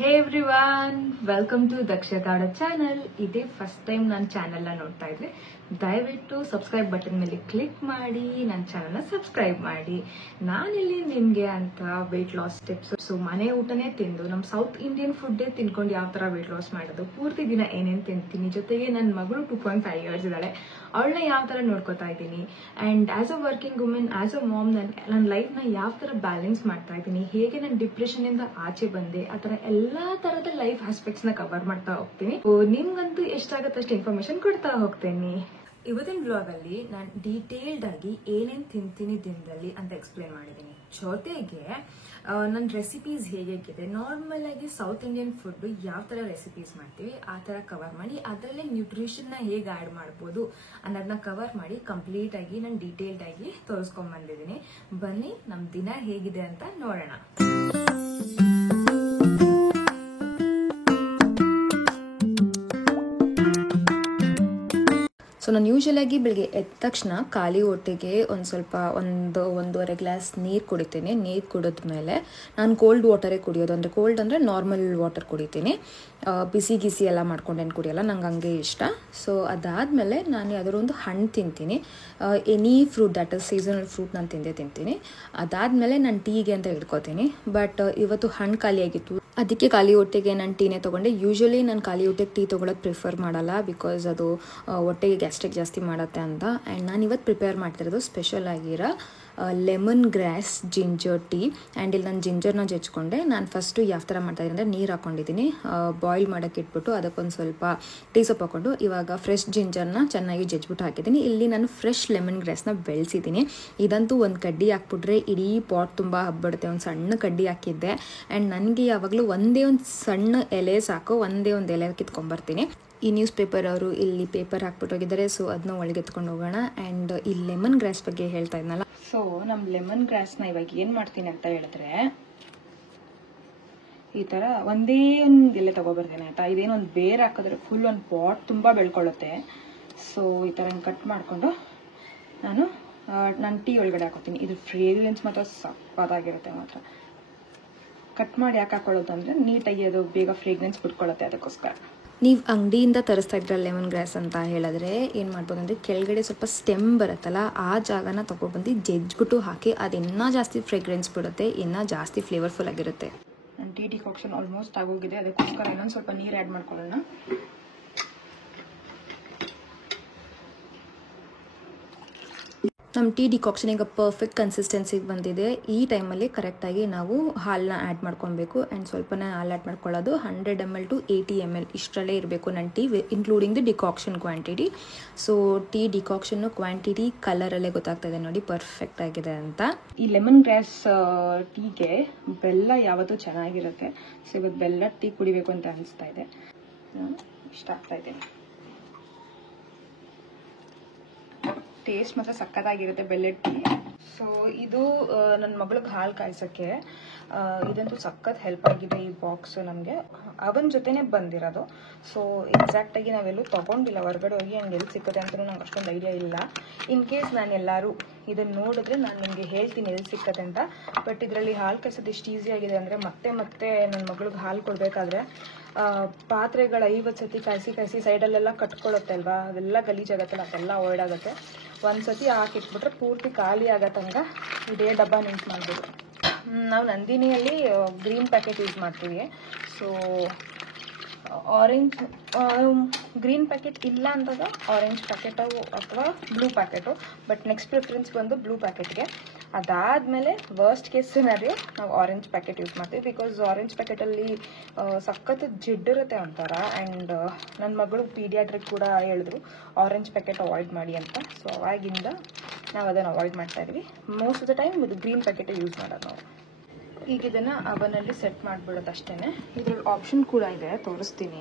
Hey everyone, welcome to Dakshagada channel. ಇದೇ first time ನನ್ನ channel ನೋಡ್ತಾ ಇದ್ರೆ ದಯವಿಟ್ಟು ಸಬ್ಸ್ಕ್ರೈಬ್ ಬಟನ್ ಮೇಲೆ ಕ್ಲಿಕ್ ಮಾಡಿ ನನ್ನ ಚಾನೆಲ್ನ ಸಬ್ಸ್ಕ್ರೈಬ್ ಮಾಡಿ. ನಾನಿಲ್ಲಿ ನಿಮಗೆ ಅಂತ ವೆಯ್ಟ್ ಲಾಸ್ ಟಿಪ್ಸ್ ಮನೆ ಊಟನೇ ತಿಂದು ನಮ್ಮ ಸೌತ್ ಇಂಡಿಯನ್ ಫುಡ್ಡೇ ತಿನ್ಕೊಂಡು ಯಾವ ಥರ ವೆಯ್ಟ್ ಲಾಸ್ ಮಾಡೋದು, ಪೂರ್ತಿ ದಿನ ಏನೇನು ತಿಂತೀನಿ, ಜೊತೆಗೆ ನನ್ನ ಮಗಳು 2.5 years ಇದ್ದಾಳೆ, ಅವಳನ್ನ ಯಾವ ಥರ ನೋಡ್ಕೋತಾ ಇದ್ದೀನಿ, and as a working women, as a mom ನನ್ನ ಲೈಫ್ನ ಯಾವ ಥರ ಬ್ಯಾಲೆನ್ಸ್ ಮಾಡ್ತಾ ಇದ್ದೀನಿ, ಹೇಗೆ ನಾನು ಡಿಪ್ರೆಷನಿಂದ ಆಚೆ ಬಂದೆ, ಆ ಥರ ಎಲ್ಲಾ ತರದ ಲೈಫ್ ಆಸ್ಪೆಕ್ಟ್ಸ್ನ ಕವರ್ ಮಾಡ್ತಾ ಹೋಗ್ತೀನಿ. ನಿಮ್ಗಂತೂ ಎಷ್ಟಾಗತ್ತೆ ಅಷ್ಟು ಇನ್ಫಾರ್ಮೇಶನ್ ಕೊಡ್ತಾ ಹೋಗ್ತೇನೆ. ಇವತ್ತಿನ ಬ್ಲಾಗ್ ಅಲ್ಲಿ ನಾನು ಡೀಟೇಲ್ಡ್ ಆಗಿ ಏನೇನು ತಿಂತೀನಿ ದಿನದಲ್ಲಿ ಅಂತ ಎಕ್ಸ್ಪ್ಲೇನ್ ಮಾಡಿದ್ದೀನಿ. ಜೊತೆಗೆ ನನ್ನ ರೆಸಿಪೀಸ್ ಹೇಗಿದೆ, ನಾರ್ಮಲ್ ಆಗಿ ಸೌತ್ ಇಂಡಿಯನ್ ಫುಡ್ ಯಾವ ತರ ರೆಸಿಪೀಸ್ ಮಾಡ್ತೀವಿ ಆ ತರ ಕವರ್ ಮಾಡಿ, ಅದರಲ್ಲೇ ನ್ಯೂಟ್ರಿಷನ್ ನ ಹೇಗೆ ಆಡ್ ಮಾಡ್ಬೋದು ಅನ್ನೋದನ್ನ ಕವರ್ ಮಾಡಿ ಕಂಪ್ಲೀಟ್ ಆಗಿ ನಾನು ಡೀಟೇಲ್ಡ್ ಆಗಿ ತೋರಿಸ್ಕೊಂಡ್ ಬಂದಿದ್ದೀನಿ. ಬನ್ನಿ ನಮ್ ದಿನ ಹೇಗಿದೆ ಅಂತ ನೋಡೋಣ. ಸೊ ನಾನು ಯೂಶಲಾಗಿ ಬೆಳಿಗ್ಗೆ ಎದ್ದ ತಕ್ಷಣ ಖಾಲಿ ಹೊಟ್ಟೆಗೆ ಒಂದೂವರೆ ಗ್ಲಾಸ್ ನೀರು ಕುಡಿತೀನಿ. ನೀರು ಕುಡಿದ್ಮೇಲೆ ನಾನು ಕೋಲ್ಡ್ ವಾಟರೇ ಕುಡಿಯೋದು, ಅಂದರೆ ಕೋಲ್ಡ್ ಅಂದರೆ ನಾರ್ಮಲ್ ವಾಟರ್ ಕುಡಿತೀನಿ, ಬಿಸಿ ಗಿಸಿ ಎಲ್ಲ ಮಾಡ್ಕೊಂಡೇನು ಕುಡಿಯೋಲ್ಲ, ನಂಗೆ ಹಂಗೆ ಇಷ್ಟ. ಸೊ ಅದಾದಮೇಲೆ ನಾನು ಯಾವ್ದಾದ್ರು ಒಂದು ಹಣ್ಣು ತಿಂತೀನಿ, any fruit that is seasonal fruit ನಾನು ತಿಂತೀನಿ. ಅದಾದಮೇಲೆ ನಾನು ಟೀಗೆ ಅಂತ ಇಟ್ಕೋತೀನಿ. ಬಟ್ ಇವತ್ತು ಹಣ್ಣು ಖಾಲಿಯಾಗಿತ್ತು, ಅದಕ್ಕೆ ಖಾಲಿ ಹೊಟ್ಟೆಗೆ ನಾನು ಟೀನೇ ತೊಗೊಂಡೆ. ಯೂಶ್ವಲಿ ನಾನು ಖಾಲಿ ಹೊಟ್ಟೆಗೆ ಟೀ ತೊಗೊಳೋದು ಪ್ರಿಫರ್ ಮಾಡಲ್ಲ, ಬಿಕಾಸ್ ಅದು ಹೊಟ್ಟೆಗೆ ಗ್ಯಾಸ್ಟ್ರಿಕ್ ಜಾಸ್ತಿ ಮಾಡುತ್ತೆ ಅಂತ. ಆ್ಯಂಡ್ ನಾನು ಇವತ್ತು ಪ್ರಿಪೇರ್ ಮಾಡ್ತಿರೋದು ಸ್ಪೆಷಲ್ ಆಗಿರೋ lemon grass ginger tea. And ಇಲ್ಲಿ ನಾನು ಜಿಂಜರ್ನ ಜಜ್ಕೊಂಡೆ. ನಾನು ಫಸ್ಟು ಯಾವ ಥರ ಮಾಡ್ತಾಯಿದ್ದೀನಿ ಅಂದರೆ, ನೀರು ಹಾಕ್ಕೊಂಡಿದ್ದೀನಿ, ಬಾಯ್ಲ್ ಮಾಡೋಕ್ಕೆ ಇಟ್ಬಿಟ್ಟು ಅದಕ್ಕೊಂದು ಸ್ವಲ್ಪ ಟೀ ಸೊಪ್ಪು ಹಾಕ್ಕೊಂಡು ಇವಾಗ ಫ್ರೆಶ್ ಜಿಂಜರ್ನ ಚೆನ್ನಾಗಿ ಜಜ್ಬಿಟ್ಟು ಹಾಕಿದ್ದೀನಿ. ಇಲ್ಲಿ ನಾನು ಫ್ರೆಶ್ ಲೆಮನ್ ಗ್ರಾಸ್ನ ಬೆಳೆಸಿದ್ದೀನಿ. ಇದಂತೂ ಒಂದು ಕಡ್ಡಿ ಹಾಕ್ಬಿಟ್ರೆ ಇಡೀ ಪಾಟ್ ತುಂಬ ಹಬ್ಬಿಡುತ್ತೆ. ಒಂದು ಸಣ್ಣ ಕಡ್ಡಿ ಹಾಕಿದ್ದೆ. ಆ್ಯಂಡ್ ನನಗೆ ಯಾವಾಗಲೂ ಒಂದೇ ಒಂದು ಸಣ್ಣ ಎಲೆ ಸಾಕು, ಒಂದೇ ಒಂದು ಎಲೆ ಕಿತ್ಕೊಂಡ್ಬರ್ತೀನಿ. ಈ ನ್ಯೂಸ್ ಪೇಪರ್ ಅವರು ಇಲ್ಲಿ ಪೇಪರ್ ಹಾಕ್ಬಿಟ್ಟು ಹೋಗಿದ್ದಾರೆ, ಸೊ ಅದನ್ನ ಒಳಗೆ ಎತ್ಕೊಂಡು ಹೋಗೋಣ. ಆ್ಯಂಡ್ ಈ ಲೆಮನ್ ಗ್ರಾಸ್ ಬಗ್ಗೆ ಹೇಳ್ತಾ ಇದ್ನಲ್ಲ, ಸೊ ನಮ್ಮ ಲೆಮನ್ ಗ್ರಾಸ್ನ ಇವಾಗ ಏನು ಮಾಡ್ತೀನಿ ಅಂತ ಹೇಳಿದ್ರೆ, ಈ ಥರ ಒಂದೇ ಒಂದು ಎಲೆ ತಗೊಬರ್ತೀನಿ ಆಯಿತಾ. ಇದೇನೊಂದು ಬೇರೆ ಹಾಕಿದ್ರೆ ಫುಲ್ ಒಂದು ಪಾಟ್ ತುಂಬ ಬೆಳ್ಕೊಳ್ಳುತ್ತೆ. ಸೊ ಈ ಥರ ಕಟ್ ಮಾಡಿಕೊಂಡು ನಾನು ಟೀ ಒಳಗಡೆ ಹಾಕೋತೀನಿ. ಇದು ಫ್ರೇಗ್ರೆನ್ಸ್ ಮಾತ್ರ ಸಪ್ಪತ್ತಾಗಿರುತ್ತೆ ಮಾತ್ರ. ಕಟ್ ಮಾಡಿ ಯಾಕೆ ಹಾಕೊಳ್ಳೋದು ಅಂದರೆ ನೀಟಾಗಿ ಅದು ಬೇಗ ಫ್ರೇಗ್ರೆನ್ಸ್ ಬಿಟ್ಕೊಳ್ಳುತ್ತೆ, ಅದಕ್ಕೋಸ್ಕರ. ನೀವು ಅಂಗಡಿಯಿಂದ ತರಿಸ್ತಾ ಇದ್ರ ಲೆಮನ್ ಗ್ರಾಸ್ ಅಂತ ಹೇಳಿದ್ರೆ ಏನು ಮಾಡ್ಬೋದು ಅಂದರೆ, ಕೆಳಗಡೆ ಸ್ವಲ್ಪ ಸ್ಟೆಮ್ ಬರುತ್ತಲ್ಲ, ಆ ಜಾಗನ ತೊಗೊಬಂದು ಜಜ್ಬಿಟ್ಟು ಹಾಕಿ, ಅದು ಇನ್ನೂ ಜಾಸ್ತಿ ಫ್ರೇಗ್ರೆನ್ಸ್ ಬಿಡುತ್ತೆ, ಇನ್ನೂ ಜಾಸ್ತಿ ಫ್ಲೇವರ್ಫುಲ್ ಆಗಿರುತ್ತೆ. ನನ್ನ ಟೀ ಡಿಕಾಕ್ಷನ್ ಆಲ್ಮೋಸ್ಟ್ ಆಗೋಗಿದೆ, ಅದಕ್ಕೋಸ್ಕರ ಇನ್ನೊಂದು ಸ್ವಲ್ಪ ನೀರು ಆ್ಯಡ್ ಮಾಡ್ಕೊಳ್ಳೋಣ. ನಮ್ಮ ಟೀ ಡಿಕಾಕ್ಷನ್ ಈಗ ಪರ್ಫೆಕ್ಟ್ ಕನ್ಸಿಸ್ಟೆನ್ಸಿಗೆ ಬಂದಿದೆ. ಈ ಟೈಮಲ್ಲಿ ಕರೆಕ್ಟಾಗಿ ನಾವು ಹಾಲನ್ನ ಆ್ಯಡ್ ಮಾಡ್ಕೊಬೇಕು. ಆ್ಯಂಡ್ ಸ್ವಲ್ಪನೇ ಹಾಲು ಆ್ಯಡ್ ಮಾಡ್ಕೊಳ್ಳೋದು, 100 ml to 80 ml ಇಷ್ಟರಲ್ಲೇ ಇರಬೇಕು ನನ್ನ tea, including the decoction quantity. So tea ಡಿಕಾಕ್ಷನ್ನು ಕ್ವಾಂಟಿಟಿ ಕಲರಲ್ಲೇ ಗೊತ್ತಾಗ್ತಾಯಿದೆ ನೋಡಿ, ಪರ್ಫೆಕ್ಟ್ ಆಗಿದೆ ಅಂತ. ಈ ಲೆಮನ್ ಗ್ರಾಸ್ ಟೀಗೆ ಬೆಲ್ಲ ಯಾವತ್ತೂ ಚೆನ್ನಾಗಿರುತ್ತೆ. ಸೊ ಇವತ್ತು ಬೆಲ್ಲ ಟೀ ಕುಡಿಬೇಕು ಅಂತ ಅನಿಸ್ತಾ ಇದೆ, ಇಷ್ಟ ಆಗ್ತಾ ಇದೆ. ಟೇಸ್ಟ್ ಮಾತ್ರ ಸಕ್ಕತ್ತಾಗಿರುತ್ತೆ ಬೆಲ್ಲದ ಟೀ. ಸೊ ಇದು ನನ್ನ ಮಗಳಿಗೆ ಹಾಲು ಕಾಯಿಸೋಕ್ಕೆ ಇದಂತೂ ಸಖತ್ ಹೆಲ್ಪ್ ಆಗಿದೆ. ಈ ಬಾಕ್ಸ್ ನಮಗೆ ಅವನ ಜೊತೆನೇ ಬಂದಿರೋದು. ಸೊ ಎಕ್ಸಾಕ್ಟಾಗಿ ನಾವೆಲ್ಲೂ ತೊಗೊಂಡಿಲ್ಲ, ಹೊರಗಡೆ ಹೋಗಿ ಹಂಗೆ ಎಲ್ಲಿ ಸಿಕ್ಕುತ್ತೆ ಅಂತಲೂ ನಂಗೆ ಅಷ್ಟೊಂದು ಐಡಿಯಾ ಇಲ್ಲ. ಇನ್ ಕೇಸ್ ನಾನು ಎಲ್ಲರೂ ಇದನ್ನು ನೋಡಿದ್ರೆ ನಾನು ನಿಮಗೆ ಹೇಳ್ತೀನಿ ಎಲ್ಲಿ ಸಿಕ್ಕತ್ತೆ ಅಂತ. ಬಟ್ ಇದರಲ್ಲಿ ಹಾಲು ಕಾಯಿಸೋದು ಎಷ್ಟು ಈಸಿಯಾಗಿದೆ ಅಂದರೆ, ಮತ್ತೆ ನನ್ನ ಮಗಳಿಗೆ ಹಾಲು ಕೊಡಬೇಕಾದ್ರೆ ಪಾತ್ರೆಗಳು 50 ಸತಿ ಕಾಯಿಸಿ ಸೈಡಲ್ಲೆಲ್ಲ ಕಟ್ಕೊಳ್ಳುತ್ತೆ ಅಲ್ವಾ, ಅದೆಲ್ಲ ಗಲೀಜಾಗತ್ತಲ್ಲ, ಅದೆಲ್ಲ ಅವಾಯ್ಡ್ ಆಗುತ್ತೆ. ಒಂದು ಸತಿ ಹಾಕಿಟ್ಬಿಟ್ರೆ ಪೂರ್ತಿ ಖಾಲಿ ಆಗತ್ತಂಗ ಇದೇ ಡಬ್ಬ ನಿಂತು ಮಾಡ್ಬೋದು. ನಾವು ನಂದಿನಿಯಲ್ಲಿ ಗ್ರೀನ್ ಪ್ಯಾಕೆಟ್ ಯೂಸ್ ಮಾಡ್ತೀವಿ. ಸೊ ಆರೆಂಜ್ ಗ್ರೀನ್ ಪ್ಯಾಕೆಟ್ ಇಲ್ಲ ಅಂದಾಗ ಆರೆಂಜ್ ಪ್ಯಾಕೆಟು ಅಥವಾ blue packet, but next preference ಬಂದು ಬ್ಲೂ ಪ್ಯಾಕೆಟ್ಗೆ. ಅದಾದಮೇಲೆ ವರ್ಸ್ಟ್ ಕೇಸ್ ಸಿನಾರಿಯೋ ನಾವು ಆರೆಂಜ್ ಪ್ಯಾಕೆಟ್ ಯೂಸ್ ಮಾಡ್ತೀವಿ, ಬಿಕಾಸ್ ಆರೆಂಜ್ ಪ್ಯಾಕೆಟಲ್ಲಿ ಸಖತ್ ಜಿಡ್ಡಿರುತ್ತೆ ಒಂಥರ. ಆ್ಯಂಡ್ ನನ್ನ ಮಗಳು ಪೀಡಿಯಾಟ್ರಿಕ್ ಕೂಡ ಹೇಳಿದ್ರು ಆರೆಂಜ್ ಪ್ಯಾಕೆಟ್ ಅವಾಯ್ಡ್ ಮಾಡಿ ಅಂತ. ಸೊ ಅವಾಗಿಂದ ನಾವು ಅದನ್ನು ಅವಾಯ್ಡ್ ಮಾಡ್ತಾ ಇದ್ವಿ. ಮೋಸ್ಟ್ ಆಫ್ ದ ಟೈಮ್ ಇದು ಗ್ರೀನ್ ಪ್ಯಾಕೆಟೇ ಯೂಸ್ ಮಾಡೋದು ನಾವು. ಈಗ ಇದನ್ನು ಅವನಲ್ಲಿ ಸೆಟ್ ಮಾಡಿಬಿಡೋದು ಅಷ್ಟೇ. ಇದ್ರಲ್ಲಿ ಆಪ್ಷನ್ ಕೂಡ ಇದೆ, ತೋರಿಸ್ತೀನಿ.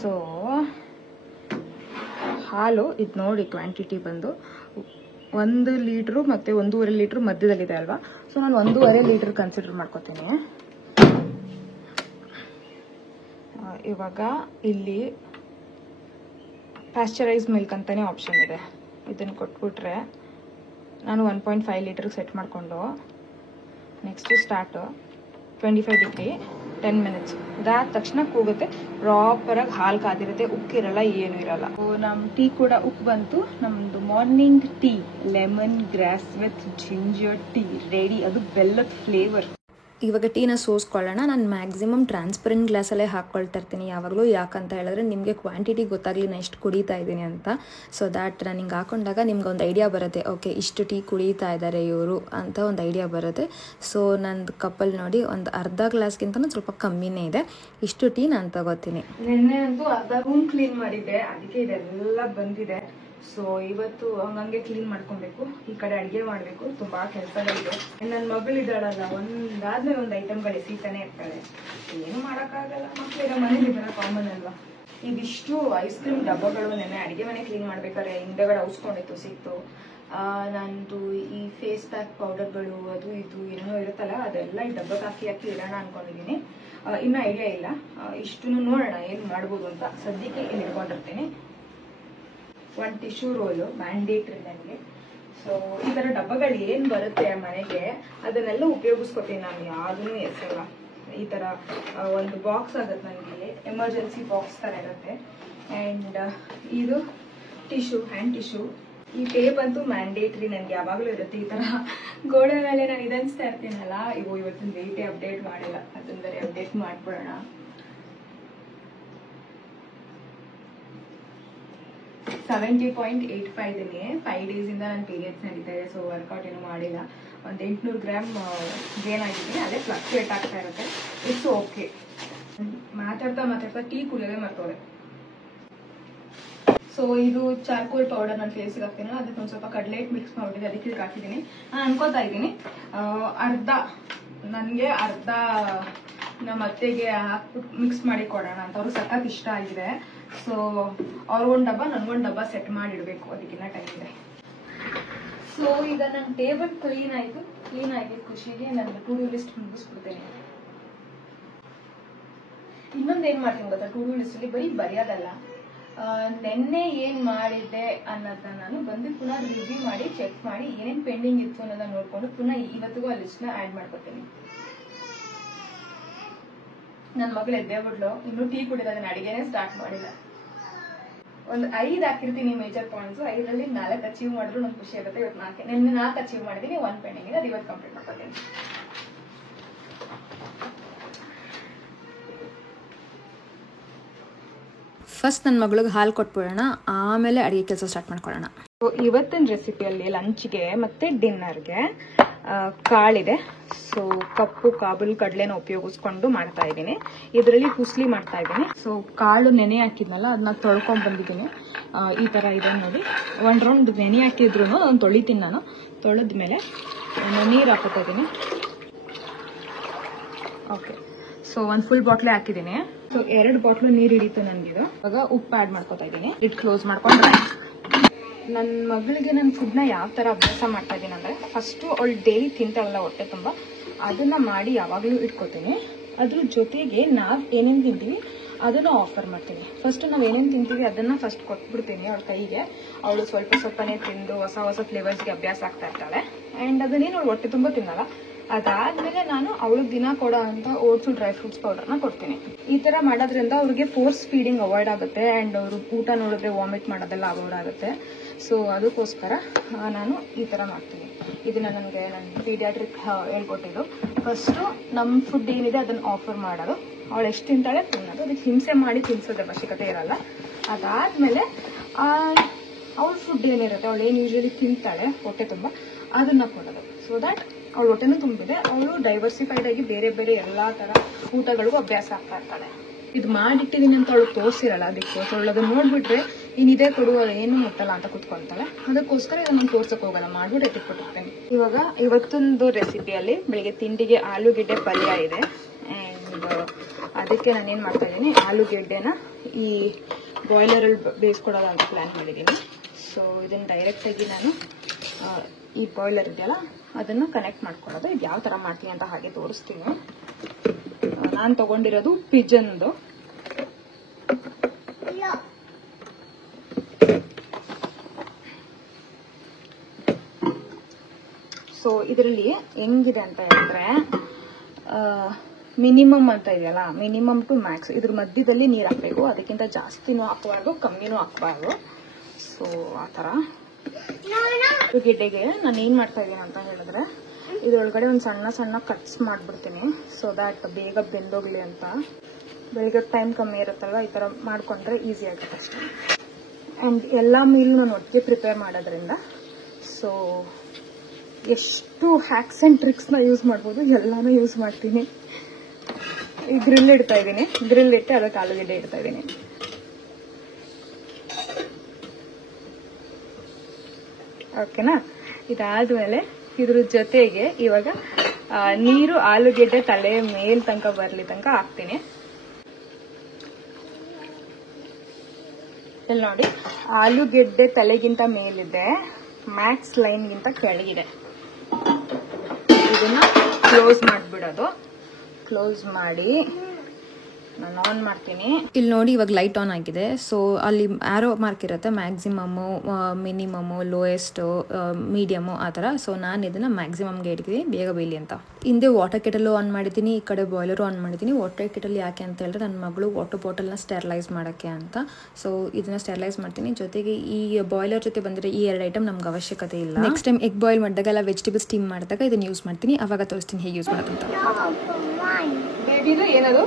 ಸೊ ಹಾಲು ಇದು ನೋಡಿ, ಕ್ವಾಂಟಿಟಿ ಬಂದು 1 ಲೀಟ್ರು ಮತ್ತು 1.5 ಲೀಟ್ರ್ ಮಧ್ಯದಲ್ಲಿದೆ ಅಲ್ವಾ. ಸೊ ನಾನು 1.5 ಲೀಟ್ರ್ ಕನ್ಸಿಡರ್ ಮಾಡ್ಕೋತೀನಿ. ಇವಾಗ ಇಲ್ಲಿ ಪ್ಯಾಸ್ಚರೈಸ್ ಮಿಲ್ಕ್ ಅಂತಲೇ ಆಪ್ಷನ್ ಇದೆ, ಇದನ್ನು ಕೊಟ್ಬಿಟ್ರೆ ನಾನು 1.5 ಲೀಟ್ರಿಗೆ ಸೆಟ್ ಮಾಡಿಕೊಂಡು ನೆಕ್ಸ್ಟ್ ಸ್ಟಾರ್ಟು 25 ಡಿಗ್ರಿ 10 ಮಿನಿಟ್ಸ್. ಅದಾದ ತಕ್ಷಣ ಕೂಗುತ್ತೆ. ಪ್ರಾಪರಾಗಿ ಹಾಲು ಕಾದಿರುತ್ತೆ, ಉಕ್ಕಿರಲ್ಲ, ಏನೂ ಇರಲ್ಲ. ನಮ್ಮ ಟೀ ಕೂಡ ಉಪ್ಪು ಬಂತು. ನಮ್ಮದು morning tea lemon grass with ginger tea ready. ಅದು ಬೆಲ್ಲದ ಫ್ಲೇವರ್. ಇವಾಗ ಟೀನ ಸೋಸ್ಕೊಳ್ಳೋಣ. ನಾನು ಮ್ಯಾಕ್ಸಿಮಮ್ ಟ್ರಾನ್ಸ್ಪರೆಂಟ್ ಗ್ಲಾಸಲ್ಲೇ ಹಾಕ್ಕೊಳ್ತಾ ಇರ್ತೀನಿ ಯಾವಾಗಲೂ. ಯಾಕಂತ ಹೇಳಿದ್ರೆ ನಿಮಗೆ ಕ್ವಾಂಟಿಟಿ ಗೊತ್ತಾಗಲಿ ನಾನು ಎಷ್ಟು ಕುಡಿತಾ ಇದ್ದೀನಿ ಅಂತ. ಸೊ ದ್ಯಾಟ್ ನಾನು ಹಿಂಗೆ ಹಾಕೊಂಡಾಗ ನಿಮ್ಗೆ ಒಂದು ಐಡಿಯಾ ಬರುತ್ತೆ, ಓಕೆ ಇಷ್ಟು ಟೀ ಕುಡಿತಾ ಇದ್ದಾರೆ ಇವರು ಅಂತ ಒಂದು ಐಡಿಯಾ ಬರುತ್ತೆ. ಸೊ ನಂದು ಕಪ್ಪಲ್ಲಿ ನೋಡಿ ಒಂದು ಅರ್ಧ ಗ್ಲಾಸ್ಗಿಂತನೂ ಸ್ವಲ್ಪ ಕಮ್ಮಿನೇ ಇದೆ. ಇಷ್ಟು ಟೀ ನಾನು ತಗೋತೀನಿ. ನಿನ್ನೆ ಅಂತೂ ಅರ್ಧ ರೂಮ್ ಕ್ಲೀನ್ ಮಾಡಿದ್ದೆ, ಅದಕ್ಕೆ ಇದೆಲ್ಲ ಬಂದಿದೆ. ಸೊ ಇವತ್ತು ಹಂಗೆ ಕ್ಲೀನ್ ಮಾಡ್ಕೊಬೇಕು. ಈ ಕಡೆ ಅಡುಗೆ ಮಾಡಬೇಕು, ತುಂಬಾ ಕೆಲಸಗಳಿದೆ. ನನ್ನ ಮಗಳಿದ್ದಾಳಲ್ಲ, ಒಂದಾದ್ಮೇಲೆ ಒಂದು ಐಟಮ್ಗಳು ಎಸೀತಾನೆ ಇರ್ತಾಳೆ. ಏನು ಮಾಡೋಕ್ಕಾಗಲ್ಲ, ಮಕ್ಕಳಿರೋ ಮನೇಲಿ ಇದೆಲ್ಲ ಕಾಮನ್ ಅಲ್ವಾ. ಇದಿಷ್ಟು ಐಸ್ ಕ್ರೀಮ್ ಡಬ್ಬಗಳು ನೆನ್ನೆ ಅಡುಗೆ ಮನೆ ಕ್ಲೀನ್ ಮಾಡ್ಬೇಕಾದ್ರೆ ಹಿಂದೆಗಡೆ ಔಸ್ಕೊಂಡಿತ್ತು, ಸಿಕ್ತು. ನಂದು ಈ ಫೇಸ್ ಪ್ಯಾಕ್ ಪೌಡರ್ಗಳು ಅದು ಇದು ಏನೋ ಇರುತ್ತಲ್ಲ, ಅದೆಲ್ಲ ಈ ಡಬ್ಬಕ್ಕೆ ಹಾಕಿ ಇಡೋಣ ಅನ್ಕೊಂಡಿದ್ದೀನಿ. ಇನ್ನೂ ಐಡಿಯಾ ಇಲ್ಲ. ಇಷ್ಟನ್ನು ನೋಡೋಣ ಏನು ಮಾಡ್ಬೋದು ಅಂತ. ಸದ್ಯಕ್ಕೆ ಇಲ್ಲಿ ಇಟ್ಕೊಂಡಿರ್ತೀನಿ. ಒಂದು ಟಿಶ್ಯೂ ರೋಲು ಮ್ಯಾಂಡೇಟ್ರಿ ನನಗೆ. ಸೊ ಈ ಥರ ಡಬ್ಬಗಳು ಏನು ಬರುತ್ತೆ ಮನೆಗೆ ಅದನ್ನೆಲ್ಲ ಉಪಯೋಗಿಸ್ಕೊತೀನಿ ನಾನು, ಯಾವುದೂ ಎಸಲ್ಲ. ಈ ಥರ ಒಂದು ಬಾಕ್ಸ್ ಆಗುತ್ತೆ ನನಗೆ, ಎಮರ್ಜೆನ್ಸಿ ಬಾಕ್ಸ್ ಥರ ಇರುತ್ತೆ. ಆ್ಯಂಡ್ ಇದು ಟಿಶ್ಯೂ, ಹ್ಯಾಂಡ್ ಟಿಶ್ಯೂ. ಈ ಟೇಪ್ ಅಂತೂ ಮ್ಯಾಂಡೇಟ್ರಿ ನನಗೆ ಯಾವಾಗಲೂ ಇರುತ್ತೆ. ಈ ಥರ ಗೋಡೆ ಮೇಲೆ ನಾನು ಇದನ್ನಿಸ್ತಾ ಇರ್ತೀನಲ್ಲ, ಇವತ್ತಿನ ವೇಟೇ ಅಪ್ಡೇಟ್ ಮಾಡಿಲ್ಲ, ಅದನ್ನ ಬೇರೆ ಅಪ್ಡೇಟ್ ಮಾಡ್ಬಿಡೋಣ. 70.85 ಇದ್ದೀನಿ. 5 ಡೇಸಿಂದ ನನ್ನ ಪೀರಿಯಡ್ಸ್ ನಡೀತಾ ಇದೆ. ಸೊ ವರ್ಕೌಟ್ ಏನು ಮಾಡಿಲ್ಲ. ಒಂದು 800 ಗ್ರಾಮ್ ಗೇನ್ ಆಗಿದ್ದೀನಿ. ಅದೇ ಫ್ಲಕ್ಚುಯೇಟ್ ಆಗ್ತಾ ಇರುತ್ತೆ. It's okay. ಮಾತಾಡ್ತಾ ಟೀ ಕುಡಿಯೋದೇ ಮರ್ತೋದೆ. ಸೊ ಇದು ಚಾರ್ಕೋಲ್ ಪೌಡರ್ ನಾನು ಫೇಸಿಗೆ ಹಾಕ್ತೀನಲ್ಲ, ಅದಕ್ಕೆ ಒಂದು ಸ್ವಲ್ಪ ಕಡಲೆ ಹಿಟ್ಟು ಮಿಕ್ಸ್ ಮಾಡಿಬಿಟ್ಟಿದೆ, ಅದಕ್ಕೆ ಇದಕ್ಕೆ ಹಾಕಿದ್ದೀನಿ. ನಾನು ಅನ್ಕೋತಾ ಇದ್ದೀನಿ ನನಗೆ ಅರ್ಧ ನಮ್ಮ ಅತ್ತೆಗೆ ಹಾಕ್ಬಿಟ್ಟು ಮಿಕ್ಸ್ ಮಾಡಿ ಕೊಡೋಣ ಅಂತ. ಅವ್ರಿಗೆ ಸಖತ್ ಇಷ್ಟ ಆಗಿದೆ. ಸೊ ಅವ್ರಿಗೊಂದು ಡಬ್ಬ ನನಗೊಂದು ಡಬ್ಬ ಸೆಟ್ ಮಾಡಿಡಬೇಕು, ಅದಕ್ಕಿನ್ನ ಟೈಮ್ ಇದೆ. ಸೊ ಈಗ ನನ್ನ ಟೇಬಲ್ ಕ್ಲೀನ್ ಆಗಿ ಖುಷಿಗೆ ನನ್ನ ಟು ಡೂ ಲಿಸ್ಟ್ ಮುಗಿಸ್ಬಿಡ್ತೇನೆ. ಇನ್ನೊಂದು ಏನು ಮಾಡ್ತೀನಿ ಗೊತ್ತಾ, ಟು ಡೂ ಲಿಸ್ಟಲ್ಲಿ ಬರೀ ಬರೆಯೋದಲ್ಲ, ನೆನ್ನೆ ಏನು ಮಾಡಿದ್ದೆ ಅನ್ನೋದನ್ನ ನಾನು ಬಂದು ಪುನಃ ರಿವ್ಯೂ ಮಾಡಿ ಚೆಕ್ ಮಾಡಿ ಏನೇನು ಪೆಂಡಿಂಗ್ ಇತ್ತು ಅನ್ನೋದನ್ನ ನೋಡಿಕೊಂಡು ಪುನಃ ಇವತ್ತಿಗೂ ಆ ಲಿಸ್ಟ್ನ ಆ್ಯಡ್ ಮಾಡ್ಕೊತೀನಿ. ನನ್ನ ಮಗಳು ಎದ್ದೇಬಿಡ್ಲು, ಇನ್ನೂ ಟೀ ಕುಡಿದ, ಅದನ್ನ ಅಡಿಗೆನೇ ಸ್ಟಾರ್ಟ್ ಮಾಡಿಲ್ಲ. ಒಂದು 5 ಹಾಕಿರ್ತೀನಿ ಮೇಜರ್ ಪಾಯಿಂಟ್ಸ್. 5ರಲ್ಲಿ 4 ಅಚೀವ್ ಮಾಡಿದ್ರು ನಂಗೆ ಖುಷಿ ಆಗುತ್ತೆ. ಇವತ್ತು ನಿನ್ನೆ 4 ಅಚೀವ್ ಮಾಡಿದ್ದೀನಿ, 1 ಪೆಂಡಿಂಗ್ ಇದೆ, ಅದು ಇವತ್ತು ಕಂಪ್ಲೀಟ್ ಮಾಡ್ಕೊತೀನಿ. ಫಸ್ಟ್ ನನ್ನ ಮಗಳಿಗೆ ಹಾಲು ಕೊಟ್ಬಿಡೋಣ, ಆಮೇಲೆ ಅಡುಗೆ ಕೆಲಸ ಸ್ಟಾರ್ಟ್ ಮಾಡ್ಕೊಳ್ಳೋಣ. ಸೊ ಇವತ್ತಿನ ರೆಸಿಪಿಯಲ್ಲಿ ಲಂಚ್ಗೆ ಮತ್ತೆ ಡಿನ್ನರ್ಗೆ ಕಾಳಿದೆ. ಸೊ ಕಪ್ಪು ಕಾಬೂಲ್ ಕಡಲೆನ ಉಪಯೋಗಿಸ್ಕೊಂಡು ಮಾಡ್ತಾ ಇದ್ದೀನಿ. ಇದರಲ್ಲಿ ಹುಸ್ಲಿ ಮಾಡ್ತಾ ಇದ್ದೀನಿ. ಸೊ ಕಾಳು ನೆನೆ ಹಾಕಿದ್ನಲ್ಲ, ಅದನ್ನ ತೊಳ್ಕೊಂಡ್ ಬಂದಿದ್ದೀನಿ. ಈ ತರ ಇದೆ ನೋಡಿ. 1 ರೌಂಡ್ ನೆನೆ ಹಾಕಿದ್ರು ಅದನ್ನು ತೊಳಿತೀನಿ ನಾನು. ತೊಳೆದ್ಮೇಲೆ ನೀರು ಹಾಕೋತಾ ಇದ್ದೀನಿ. ಓಕೆ, ಸೊ 1 ಫುಲ್ ಬಾಟ್ಲೆ ಹಾಕಿದ್ದೀನಿ. ಸೊ 2 ಬಾಟ್ಲು ನೀರು ಹಿಡಿತು ನನಗಿದು. ಇವಾಗ ಉಪ್ಪು ಆ್ಯಡ್ ಮಾಡ್ಕೋತಾ ಇದ್ದೀನಿ. ಲಿಡ್ ಕ್ಲೋಸ್ ಮಾಡ್ಕೊಂಡು ನನ್ನ ಮಗಳಿಗೆ ನನ್ನ ಫುಡ್ನ ಯಾವ ಥರ ಅಭ್ಯಾಸ ಮಾಡ್ತಾ ಇದ್ದೀನಿ ಅಂದರೆ, ಫಸ್ಟು ಅವಳು ಡೈಲಿ ತಿಂತಾಳಲ್ಲ ಹೊಟ್ಟೆ ತುಂಬ, ಅದನ್ನು ಮಾಡಿ ಯಾವಾಗಲೂ ಇಟ್ಕೋತೀನಿ. ಅದ್ರ ಜೊತೆಗೆ ನಾವು ಏನೇನು ತಿಂತೀವಿ ಅದನ್ನು ಆಫರ್ ಮಾಡ್ತೀನಿ. ಫಸ್ಟ್ ನಾವು ಏನೇನು ತಿಂತೀವಿ ಅದನ್ನು ಫಸ್ಟ್ ಕೊಟ್ಬಿಡ್ತೀನಿ ಅವಳ ಕೈಗೆ. ಅವಳು ಸ್ವಲ್ಪನೇ ತಿಂದು ಹೊಸ ಫ್ಲೇವರ್ಸ್ಗೆ ಅಭ್ಯಾಸ ಆಗ್ತಾ ಇರ್ತಾಳೆ. ಆ್ಯಂಡ್ ಅದನ್ನೇನು ಅವಳು ಹೊಟ್ಟೆ ತುಂಬ ತಿನ್ನಲ್ಲ. ಅದಾದ್ಮೇಲೆ ನಾನು ಅವಳಿಗೆ ದಿನ ಕೊಡೋ ಅಂತ ಓಟ್ಸು ಡ್ರೈ ಫ್ರೂಟ್ಸ್ ಪೌಡರ್ನ ಕೊಡ್ತೀನಿ. ಈ ತರ ಮಾಡೋದ್ರಿಂದ ಅವ್ರಿಗೆ ಫೋರ್ಸ್ ಫೀಡಿಂಗ್ ಅವಾಯ್ಡ್ ಆಗುತ್ತೆ. ಆ್ಯಂಡ್ ಅವರು ಊಟ ನೋಡಿದ್ರೆ ವಾಮಿಟ್ ಮಾಡೋದೆಲ್ಲ ಅವಾಯ್ಡ್ ಆಗುತ್ತೆ. ಸೊ ಅದಕ್ಕೋಸ್ಕರ ನಾನು ಈ ತರ ಮಾಡ್ತೀನಿ. ಇದನ್ನ ನನಗೆ ನನ್ನ ಪೀಡಿಯಾಟ್ರಿಕ್ ಹೇಳ್ಕೊಟ್ಟಿದ್ದು. ಫಸ್ಟು ನಮ್ಮ ಫುಡ್ ಏನಿದೆ ಅದನ್ನ ಆಫರ್ ಮಾಡೋದು, ಅವಳು ಎಷ್ಟು ತಿಂತಾಳೆ ತಿನ್ನೋದು, ಅದಕ್ಕೆ ಹಿಂಸೆ ಮಾಡಿ ತಿನ್ಸೋದ್ರ ಅವಶ್ಯಕತೆ ಇರಲ್ಲ. ಅದಾದ್ಮೇಲೆ ಅವಳ ಫುಡ್ ಏನಿರುತ್ತೆ, ಅವಳು ಏನು ಯೂಶಲಿ ತಿಂತಾಳೆ ಹೊಟ್ಟೆ ತುಂಬ, ಅದನ್ನ ಕೊಡೋದು. ಸೊ ದ್ಯಾಟ್ ಅವಳು ಹೊಟ್ಟೆನೂ ತುಂಬಿದೆ, ಅವಳು ಡೈವರ್ಸಿಫೈಡ್ ಆಗಿ ಬೇರೆ ಬೇರೆ ಎಲ್ಲಾ ತರ ಊಟಗಳಿಗೂ ಅಭ್ಯಾಸ ಆಗ್ತಾ ಇರ್ತಾಳೆ. ಇದು ಮಾಡಿಟ್ಟಿದ್ದೀನಿ ಅಂತ ಅವಳು ತೋರಿಸಿರಲ್ಲ, ಅದಕ್ಕೋಸ್ಕರ ಅವಳು ಅದನ್ನ ನೋಡ್ಬಿಟ್ರೆ ಇದೇ ಕೊಡು, ಏನು ಮುಟ್ಟಲ್ಲ ಅಂತ ಕುತ್ಕೊಂತಾಳೆ. ಅದಕ್ಕೋಸ್ಕರ ಇದನ್ನು ತೋರ್ಸಕ್ ಹೋಗಲ್ಲ, ಮಾಡ್ಬಿಟ್ಟು ಎತ್ತಿಟ್ಬಿಟ್ಟಿರ್ತೇನೆ. ಇವಾಗ ಇವತ್ತೊಂದು ರೆಸಿಪಿಯಲ್ಲಿ ಬೆಳಿಗ್ಗೆ ತಿಂಡಿಗೆ ಆಲೂಗೆಡ್ಡೆ ಪಲ್ಯ ಇದೆ. ಆ್ಯಂಡ್ ಅದಕ್ಕೆ ನಾನೇನು ಮಾಡ್ತಾ ಇದ್ದೀನಿ, ಆಲೂಗೆಡ್ಡೆನ ಈ ಬಾಯ್ಲರಲ್ಲಿ ಬೇಯಿಸ್ಕೊಡೋದು ಅಂತ ಪ್ಲಾನ್ ಮಾಡಿದ್ದೀನಿ. ಸೊ ಇದನ್ನು ಡೈರೆಕ್ಟಾಗಿ ನಾನು ಈ ಬಾಯ್ಲರ್ ಇದೆಯಲ್ಲ ಅದನ್ನು ಕನೆಕ್ಟ್ ಮಾಡ್ಕೊಳ್ಳೋದು. ಇದು ಯಾವ ಥರ ಮಾಡ್ತೀನಿ ಅಂತ ಹಾಗೆ ತೋರಿಸ್ತೀನಿ. ನಾನು ತಗೊಂಡಿರೋದು ಪಿಜನ್ದು. ಸೊ ಇದರಲ್ಲಿ ಹೆಂಗಿದೆ ಅಂತ ಹೇಳಿದ್ರೆ, ಮಿನಿಮಮ್ ಅಂತ ಇದೆಯಲ್ಲ, ಮಿನಿಮಮ್ ಟು ಮ್ಯಾಕ್ಸ್, ಇದ್ರ ಮಧ್ಯದಲ್ಲಿ ನೀರು ಹಾಕಬೇಕು. ಅದಕ್ಕಿಂತ ಜಾಸ್ತಿನೂ ಹಾಕಬಾರ್ದು, ಕಮ್ಮಿನೂ ಹಾಕಬಾರ್ದು. ಸೊ ಆ ಥರ ಗೆಡ್ಡೆಗೆ ನಾನು ಏನು ಮಾಡ್ತಾ ಇದ್ದೀನಿ ಅಂತ ಹೇಳಿದ್ರೆ, ಇದ್ರೊಳಗಡೆ ಒಂದು ಸಣ್ಣ ಸಣ್ಣ ಕಟ್ಸ್ ಮಾಡಿಬಿಡ್ತೀನಿ. ಸೊ ದ್ಯಾಟ್ ಬೇಗ ಬೆಂದೋಗ್ಲಿ ಅಂತ. ಬೆಳಿಗ್ಗೆ ಟೈಮ್ ಕಮ್ಮಿ ಇರುತ್ತಲ್ವ, ಈ ಥರ ಮಾಡ್ಕೊಂಡ್ರೆ ಈಸಿ ಆಗುತ್ತೆ ಅಷ್ಟೇ. ಆ್ಯಂಡ್ ಎಲ್ಲ ಮೀಲ್ ನಾನು ಒಟ್ಟಿಗೆ ಪ್ರಿಪೇರ್ ಮಾಡೋದ್ರಿಂದ ಸೊ ಎಷ್ಟು ಹ್ಯಾಕ್ಸ್ ಆ್ಯಂಡ್ ಟ್ರಿಕ್ಸ್ನ ಯೂಸ್ ಮಾಡ್ಬೋದು ಎಲ್ಲನೂ ಯೂಸ್ ಮಾಡ್ತೀನಿ. ಈ ಗ್ರಿಲ್ ಇಡ್ತಾ ಇದ್ದೀನಿ, ಗ್ರಿಲ್ ಇಟ್ಟು ಅದಕ್ಕೆ ಆಲೂಗೆಡ್ಡೆ ಇಡ್ತಾ ಇದ್ದೀನಿ. ಓಕೆನಾ? ಇದಾದ್ಮೇಲೆ ಇದ್ರ ಜೊತೆಗೆ ಇವಾಗ ನೀರು ಆಲೂಗೆಡ್ಡೆ ತಲೆ ಮೇಲ್ ತನಕ ಬರ್ಲಿ ತನಕ ಹಾಕ್ತೀನಿ. ಇಲ್ಲಿ ನೋಡಿ, ಆಲೂಗೆಡ್ಡೆ ತಲೆಗಿಂತ ಮೇಲಿದೆ, ಮ್ಯಾಕ್ಸ್ ಲೈನ್ಗಿಂತ ಕೆಳಗಿದೆ. ಇದನ್ನ ಕ್ಲೋಸ್ ಮಾಡಿಬಿಡೋದು. ಕ್ಲೋಸ್ ಮಾಡಿ ನಾನು ಆನ್ ಮಾಡ್ತೀನಿ. ಇಲ್ಲಿ ನೋಡಿ ಇವಾಗ ಲೈಟ್ ಆನ್ ಆಗಿದೆ. ಸೊ ಅಲ್ಲಿ ಆರೋ ಮಾರ್ಕ್ ಇರುತ್ತೆ, ಮ್ಯಾಕ್ಸಿಮಮ್ಮು, ಮಿನಿಮಮ್ಮು, ಲೋಯೆಸ್ಟ್, ಮೀಡಿಯಮು ಆ ಥರ. ಸೊ ನಾನು ಇದನ್ನು ಮ್ಯಾಕ್ಸಿಮಮ್ಗೆ ಇಡ್ತೀನಿ, ಬೇಗ ಬೇಯಲಿ ಅಂತ. ಹಿಂದೆ ವಾಟರ್ ಕೆಟಲು ಆನ್ ಮಾಡಿದ್ದೀನಿ, ಈ ಕಡೆ ಬಾಯ್ಲರು ಆನ್ ಮಾಡಿದ್ದೀನಿ. ವಾಟರ್ ಕೆಟಲ್ ಯಾಕೆ ಅಂತ ಹೇಳಿದ್ರೆ ನನ್ನ ಮಗಳು ವಾಟರ್ ಬಾಟಲ್ನ ಸ್ಟೆರಿಲೈಸ್ ಮಾಡೋಕ್ಕೆ ಅಂತ. ಸೊ ಇದನ್ನ ಸ್ಟೆರಿಲೈಸ್ ಮಾಡ್ತೀನಿ. ಜೊತೆಗೆ ಈ ಬಾಯ್ಲರ್ ಜೊತೆ ಬಂದರೆ ಈ 2 ಐಟಮ್ ನಮ್ಗೆ ಅವಶ್ಯಕತೆ ಇಲ್ಲ. ನೆಕ್ಸ್ಟ್ ಟೈಮ್ ಎಗ್ ಬಾಯ್ಲ್ ಮಾಡಿದಾಗೆಲ್ಲ ವೆಜಿಟೇಬಲ್ ಸ್ಟೀಮ್ ಮಾಡಿದಾಗ ಇದನ್ನು ಯೂಸ್ ಮಾಡ್ತೀನಿ. ಅವಾಗ ತೋರಿಸ್ತೀನಿ ಹೇಗೆ ಯೂಸ್ ಮಾಡೋದು ಅಂತ. ಏನದು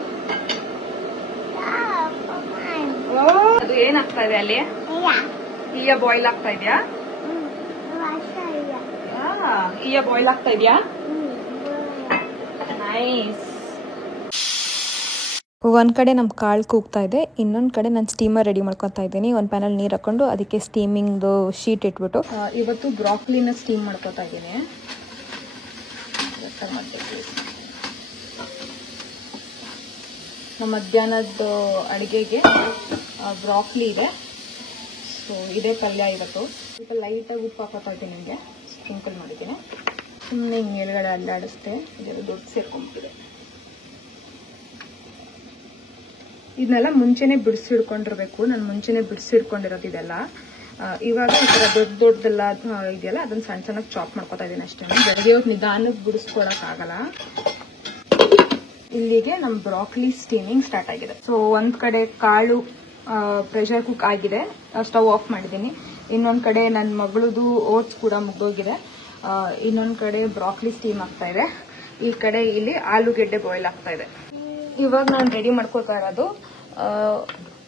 ಅದು ಏನಾಗ್ತಾ ಇದೆ ಅಲ್ಲಿ? ಈಗ ಬಾಯ್ಲ್ ಆಗ್ತಾ ಇದೆಯಾ? ಈಗ ಬಾಯ್ಲ್ ಆಗ್ತಾ ಇದೆಯಾ? ನೈಸ್. ಒಂದು ಕಡೆ ನಮ್ಮ ಕಾಳು ಕೂಗ್ತಾ ಇದೆ, ಇನ್ನೊಂದು ಕಡೆ ನಾನು ಸ್ಟೀಮರ್ ರೆಡಿ ಮಾಡ್ಕೊತಾ ಇದ್ದೀನಿ. ಒಂದು ಪ್ಯಾನಲ್ಲಿ ನೀರು ಹಾಕೊಂಡು ಅದಕ್ಕೆ ಸ್ಟೀಮಿಂಗ್ದು ಶೀಟ್ ಇಟ್ಬಿಟ್ಟು ಇವತ್ತು ಬ್ರಾಕ್ಲಿನ ಸ್ಟೀಮ್ ಮಾಡ್ಕೊತಾ ಇದ್ದೀನಿ. ನಮ್ಮ ಮಧ್ಯಾಹ್ನದ ಅಡುಗೆಗೆ ಬ್ರಾಕ್ಲಿ ಇದೆ. ಸೊ ಇದೇ ಪಲ್ಯ ಇವತ್ತು. ಸ್ವಲ್ಪ ಲೈಟಾಗಿ ಉಪ್ಪು ಹಾಕೋತಾ ಇದ್ದೀನಿ, ನನಗೆ ಸ್ಪ್ರಿಂಕಲ್ ಮಾಡಿದ್ದೀನಿ. ಸುಮ್ಮನೆ ಹಿಂಗೆ ಮೇಲ್ಗಡೆ ಅಲ್ಲಾಡಿಸ್ದೆ, ಇದೆಲ್ಲ ದೊಡ್ಡ ಸೇರ್ಕೊಂಡ್ಬಿಟ್ಟಿದೆ. ಇದನ್ನೆಲ್ಲ ಮುಂಚೆನೆ ಬಿಡಿಸಿಡ್ಕೊಂಡಿರ್ಬೇಕು. ನಾನು ಮುಂಚೆನೆ ಬಿಡಿಸಿಡ್ಕೊಂಡಿರೋದು ಇದೆಲ್ಲ. ಇವಾಗ ಈ ಥರ ದೊಡ್ಡದೆಲ್ಲ ಇದೆಯಲ್ಲ, ಅದನ್ನ ಸಣ್ಣ ಸಣ್ಣಗೆ ಚಾಪ್ ಮಾಡ್ಕೊತಾ ಇದ್ದೀನಿ ಅಷ್ಟೇ. ಬೆಳಗ್ಗೆ ಹೊತ್ತು ನಿಧಾನಕ್ಕೆ ಬಿಡಿಸ್ಕೊಳಕ್ಕಾಗಲ್ಲ. ಇಲ್ಲಿಗೆ ನಮ್ಮ ಬ್ರಾಕ್ಲಿ ಸ್ಟೀಮಿಂಗ್ ಸ್ಟಾರ್ಟ್ ಆಗಿದೆ. ಸೊ ಒಂದ್ ಕಡೆ ಕಾಳು ಪ್ರೆಷರ್ ಕುಕ್ ಆಗಿದೆ, ಸ್ಟವ್ ಆಫ್ ಮಾಡಿದ್ದೀನಿ. ಇನ್ನೊಂದ್ ಕಡೆ ನನ್ನ ಮಗಳದು ಓಟ್ಸ್ ಕೂಡ ಮುಗ್ದೋಗಿದೆ. ಇನ್ನೊಂದ್ ಕಡೆ ಬ್ರಾಕ್ಲಿ ಸ್ಟೀಮ್ ಆಗ್ತಾ ಇದೆ. ಈ ಕಡೆ ಇಲ್ಲಿ ಆಲೂಗೆಡ್ಡೆ ಬಾಯ್ಲ್ ಆಗ್ತಾ ಇದೆ. ಇವಾಗ ನಾನು ರೆಡಿ ಮಾಡ್ಕೊತಾ ಇರೋದು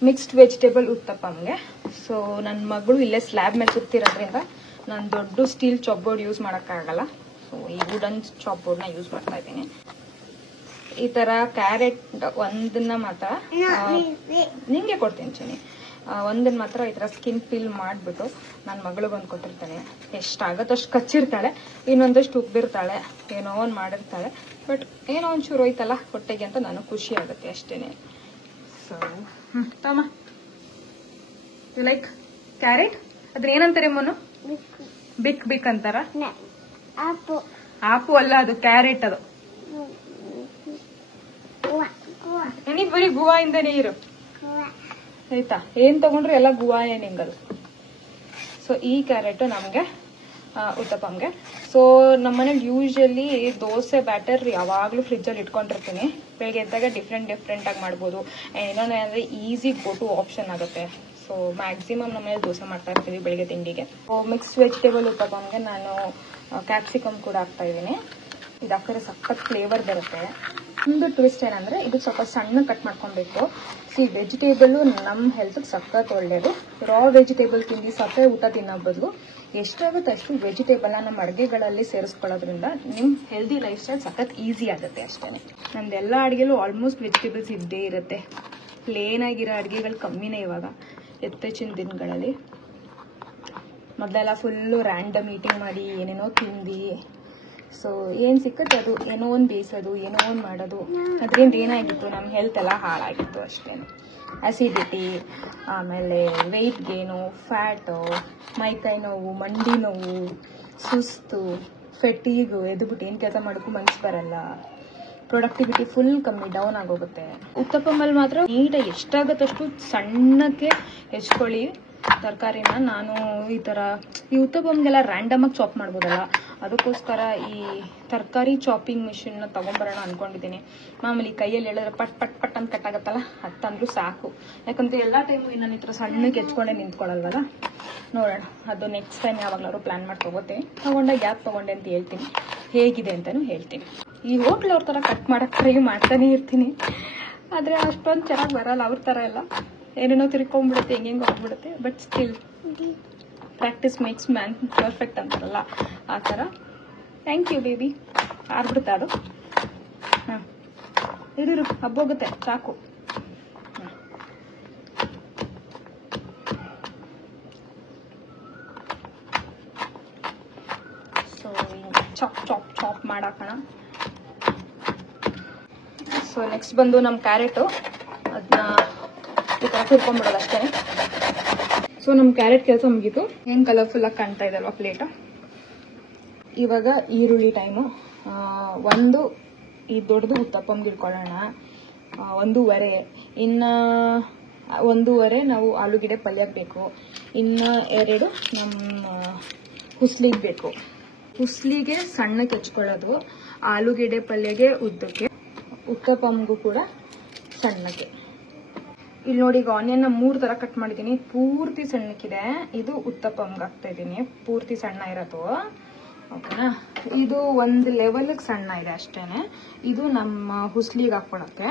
ಮಿಕ್ಸ್ಡ್ ವೆಜಿಟೇಬಲ್ ಉತ್ತಪ್ಪಂಗೆ. ಸೊ ನನ್ನ ಮಗಳು ಇಲ್ಲೇ ಸ್ಲ್ಯಾಬ್ ಮೇಲೆ ಸುತ್ತಿರೋದ್ರಿಂದ ನಾನು ದೊಡ್ಡ ಸ್ಟೀಲ್ ಚಾಪ್ ಬೋರ್ಡ್ ಯೂಸ್ ಮಾಡೋಕ್ಕಾಗಲ್ಲ. ಸೊ ಈ ವುಡನ್ ಚಾಪ್ ಬೋರ್ಡ್ನ ಯೂಸ್ ಮಾಡ್ತಾ ಇದ್ದೀನಿ. ಈ ತರ ಕ್ಯಾರೆಟ್ ಒಂದನ್ನ ಮಾತ್ರ ನಿಂಗೆ ಕೊಡ್ತೀನಿ ಚಿನಿ. ಒಂದನ್ನ ಮಾತ್ರ ಈ ತರ ಸ್ಕಿನ್ ಪೀಲ್ ಮಾಡಿಬಿಟ್ಟು ನನ್ನ ಮಗಳಿಗೊಂದು ಕೊಟ್ಟಿರ್ತಾನೆ. ಎಷ್ಟಾಗತ್ತೋ ಅಷ್ಟು ಕಚ್ಚಿರ್ತಾಳೆ, ಇನ್ನೊಂದಷ್ಟು ಉಬ್ಬಿರ್ತಾಳೆ, ಏನೋ ಒಂದು ಮಾಡಿರ್ತಾಳೆ. ಬಟ್ ಏನೋ ಒಂಚೂರು ಹೋಯ್ತಲ್ಲ ಹೊಟ್ಟೆಗೆ ಅಂತ ನನಗೆ ಖುಷಿ ಆಗುತ್ತೆ ಅಷ್ಟೇನೆ. ಸೊ ತಮ್ಮ ಯು ಲೈಕ್ ಕ್ಯಾರೆಟ್? ಅದ್ರ ಏನಂತಾರೆ ಮೋನು? ಬಿಕ್ ಬಿಕ್ ಅಂತಾರ? ಆಪು ಅಲ್ಲ, ಅದು ಕ್ಯಾರೆಟ್. ಅದು ನನಗೆ ಬರೀ ಗುವಾ ಇಂದನೇ ಇರು ಆಯ್ತಾ. ಏನ್ ತಗೊಂಡ್ರು ಎಲ್ಲ ಗುವಾಯೇ ನಿಂಗದು. ಸೊ ಈ ಕ್ಯಾರೆಟ್ ನಮ್ಗೆ ಉತ್ತಪ್ಪಂಗೆ. ಸೊ ನಮ್ಮನೇಲಿ ಯೂಶಲಿ ದೋಸೆ ಬ್ಯಾಟರ್ ಯಾವಾಗ್ಲೂ ಫ್ರಿಜ್ಜಲ್ಲಿ ಇಟ್ಕೊಂಡಿರ್ತೀನಿ. ಬೆಳಿಗ್ಗೆ ಎದ್ದಾಗ ಡಿಫ್ರೆಂಟ್ ಆಗಿ ಮಾಡ್ಬೋದು. ಇನ್ನೊಂದು ಏನಂದ್ರೆ ಈಸಿ ಗೋ ಟು ಆಪ್ಷನ್ ಆಗುತ್ತೆ. ಸೊ ಮ್ಯಾಕ್ಸಿಮಮ್ ನಮ್ಮನೇಲಿ ದೋಸೆ ಮಾಡ್ತಾ ಇರ್ತೀವಿ ಬೆಳಿಗ್ಗೆ ತಿಂಡಿಗೆ. ಮಿಕ್ಸ್ಡ್ ವೆಜಿಟೇಬಲ್ ಉತ್ತಪ್ಪಂಗೆ ನಾನು ಕ್ಯಾಪ್ಸಿಕಮ್ ಕೂಡ ಹಾಕ್ತಾ ಇದ್ದೀನಿ. ಇದು ಹಾಕಿದ್ರೆ ಸಖತ್ ಫ್ಲೇವರ್ ಬರುತ್ತೆ. ಒಂದು ಟ್ವಿಸ್ಟ್ ಏನಂದ್ರೆ ಇದು ಸ್ವಲ್ಪ ಸಣ್ಣ ಕಟ್ ಮಾಡ್ಕೊಬೇಕು. ವೆಜಿಟೇಬಲ್ ನಮ್ಮ ಹೆಲ್ತ್ಗೆ ಸಖತ್ ಒಳ್ಳೇದು. ರಾ ವೆಜಿಟೇಬಲ್ ತಿಂದು ಸಪ್ಪೆ ಊಟ ತಿನ್ನೋ ಬದಲು ಎಷ್ಟಾಗುತ್ತೆ ಅಷ್ಟು ವೆಜಿಟೇಬಲ್ನ ನಮ್ಮ ಅಡುಗೆಗಳಲ್ಲಿ ಸೇರಿಸ್ಕೊಳ್ಳೋದ್ರಿಂದ ನಿಮ್ಮ ಹೆಲ್ದಿ ಲೈಫ್ ಸ್ಟೈಲ್ ಸಖತ್ ಈಸಿ ಆಗುತ್ತೆ ಅಷ್ಟೇ. ನಮ್ದೆಲ್ಲ ಅಡುಗೆಲೂ ಆಲ್ಮೋಸ್ಟ್ ವೆಜಿಟೇಬಲ್ಸ್ ಇದ್ದೇ ಇರುತ್ತೆ. ಪ್ಲೇನ್ ಆಗಿರೋ ಅಡುಗೆಗಳು ಕಮ್ಮಿನೇ ಇವಾಗ ಎತ್ತೆಚ್ಚಿನ ದಿನಗಳಲ್ಲಿ. ಮೊದಲೆಲ್ಲ ಫುಲ್ಲು ರ್ಯಾಂಡಮ್ ಈಟಿಂಗ್ ಮಾಡಿ ಏನೇನೋ ತಿಂದು ಸೊ ಏನು ಸಿಕ್ಕತ್ತೆ ಅದು ಏನೋ ಒಂದು ಬೇಯಿಸೋದು, ಏನೋ ಒಂದು ಮಾಡೋದು. ಅದರಿಂದ ಏನಾಗಿತ್ತು, ನಮ್ಮ ಹೆಲ್ತ್ ಎಲ್ಲ ಹಾಳಾಗಿತ್ತು ಅಷ್ಟೇ. ಅಸಿಡಿಟಿ, ಆಮೇಲೆ ವೆಯ್ಟ್ ಗೇನು, ಫ್ಯಾಟು, ಮೈಕೈ ನೋವು, ಮಂಡಿ ನೋವು, ಸುಸ್ತು, ಫೆಟೀಗು, ಎದ್ಬಿಟ್ಟು ಏನು ಕೆಲಸ ಮಾಡೋಕ್ಕೂ ಮನಸ್ಸು ಬರಲ್ಲ. ಪ್ರೊಡಕ್ಟಿವಿಟಿ ಫುಲ್ ಕಮ್ಮಿ ಡೌನ್ ಆಗೋಗುತ್ತೆ. ಉತ್ತಪ್ಪಮ್ಮಲ್ಲಿ ಮಾತ್ರ ನೀಟಾಗಿ ಎಷ್ಟಾಗತ್ತಷ್ಟು ಸಣ್ಣಕ್ಕೆ ಹೆಚ್ಕೊಳ್ಳಿ. ತರಕಾರಿನ ನಾನು ಈ ಥರ ಈ ಉತ್ತಪ್ಪಂಗೆಲ್ಲ ರ್ಯಾಂಡಮಾಗಿ ಚಾಪ್ ಮಾಡ್ಬೋದಲ್ಲ, ಅದಕ್ಕೋಸ್ಕರ ಈ ತರಕಾರಿ ಚಾಪಿಂಗ್ ಮಿಷಿನ್ನ ತೊಗೊಂಬರೋಣ ಅಂದ್ಕೊಂಡಿದ್ದೀನಿ. ಮಾಮೂಲಿ ಕೈಯಲ್ಲಿ ಹೇಳಿದ್ರೆ ಪಟ್ ಪಟ್ ಪಟ್ ಅಂತ ಕಟ್ಟಾಗತ್ತಲ್ಲ, ಅದು ತಂದರೂ ಸಾಕು. ಯಾಕಂದರೆ ಎಲ್ಲ ಟೈಮು ನಾನು ಈ ಥರ ಸಣ್ಣಕ್ಕೆ ಹೆಚ್ಕೊಂಡೆ ನಿಂತ್ಕೊಳ್ಳಲ್ವಲ್ಲ. ನೋಡೋಣ, ಅದು ನೆಕ್ಸ್ಟ್ ಟೈಮ್ ಯಾವಾಗಲಾದ್ರು ಪ್ಲ್ಯಾನ್ ಮಾಡಿ ತೊಗೋತೀನಿ. ತೊಗೊಂಡಾಗ ಯಾಕೆ ತೊಗೊಂಡೆ ಅಂತ ಹೇಳ್ತೀನಿ, ಹೇಗಿದೆ ಅಂತಲೂ ಹೇಳ್ತೀನಿ. ಈ ಹೋಟ್ಲವ್ರ ಥರ ಕಟ್ ಮಾಡೋಕ್ಕೆ ಟ್ರೈ ಮಾಡ್ತಾನೆ ಇರ್ತೀನಿ, ಆದರೆ ಅಷ್ಟೊಂದು ಚೆನ್ನಾಗಿ ಬರಲ್ಲ ಅವ್ರ ಥರ ಎಲ್ಲ. ಏನೇನೋ ತಿರ್ಕೊಂಡ್ಬಿಡುತ್ತೆ, ಹೆಂಗೆಂಗೆ ಹೋಗ್ಬಿಡುತ್ತೆ. But still practice makes man perfect ಅಂತಾರಲ್ಲ, ಆ ಥರ. Thank you baby. ಆರ್ಬಿಡುತ್ತೆ ಅದು. ಹಾಂ, ಇರು ಹಬ್ಬೋಗುತ್ತೆ, ಸಾಕು. ಸೊ ಚಾಪ್ ಚಾಪ್ ಚಾಪ್ ಮಾಡಾಕೋಣ. ಸೊ ನೆಕ್ಸ್ಟ್ ಬಂದು ನಮ್ಮ ಕ್ಯಾರೆಟು, ಅದನ್ನ ಈ ಥರ ತುರ್ಕೊಂಡ್ಬಿಡೋದು ಅಷ್ಟೇ. ಸೊ ನಮ್ಮ ಕ್ಯಾರೆಟ್ ಕೆಲಸ ಮುಗೀತು. ಏನು ಕಲರ್ಫುಲ್ಲಾಗಿ ಕಾಣ್ತಾ ಇದೆ ಅಲ್ವಾ ಪ್ಲೇಟು. ಇವಾಗ ಈರುಳ್ಳಿ ಟೈಮು. ಒಂದು ಈ ದೊಡ್ಡದು ಉತ್ತಪ್ಪಂಗೆ ಇಟ್ಕೊಳ್ಳೋಣ, 1:15. ಇನ್ನು 1:15 ನಾವು ಆಲೂಗೆಡ್ಡೆ ಪಲ್ಯಕ್ಕೆ ಬೇಕು. ಇನ್ನು 2 ನಮ್ಮ ಹುಸ್ಲಿಗೆ ಬೇಕು. ಹುಸ್ಲಿಗೆ ಸಣ್ಣಕ್ಕೆ ಹೆಚ್ಕೊಳ್ಳೋದು, ಆಲೂಗೆಡ್ಡೆ ಪಲ್ಯಗೆ ಉದ್ದಕ್ಕೆ, ಉತ್ತಪ್ಪಂಗೂ ಕೂಡ ಸಣ್ಣಕ್ಕೆ. ಇಲ್ಲಿ ನೋಡಿ, ಈಗ ಆನಿಯನ್ನ 3 ಥರ ಕಟ್ ಮಾಡಿದ್ದೀನಿ. ಪೂರ್ತಿ ಸಣ್ಣಕ್ಕಿದೆ, ಇದು ಉತ್ತಪ್ಪಂಗೆ ಹಾಕ್ತಾ ಇದ್ದೀನಿ, ಪೂರ್ತಿ ಸಣ್ಣ ಇರೋದು. ಓಕೆನಾ, ಇದು ಒಂದು ಲೆವೆಲ್ಗೆ ಸಣ್ಣ ಇದೆ ಅಷ್ಟೇನೆ. ಇದು ನಮ್ಮ ಹುಸ್ಲಿಗೆ ಹಾಕ್ಕೊಳಕ್ಕೆ,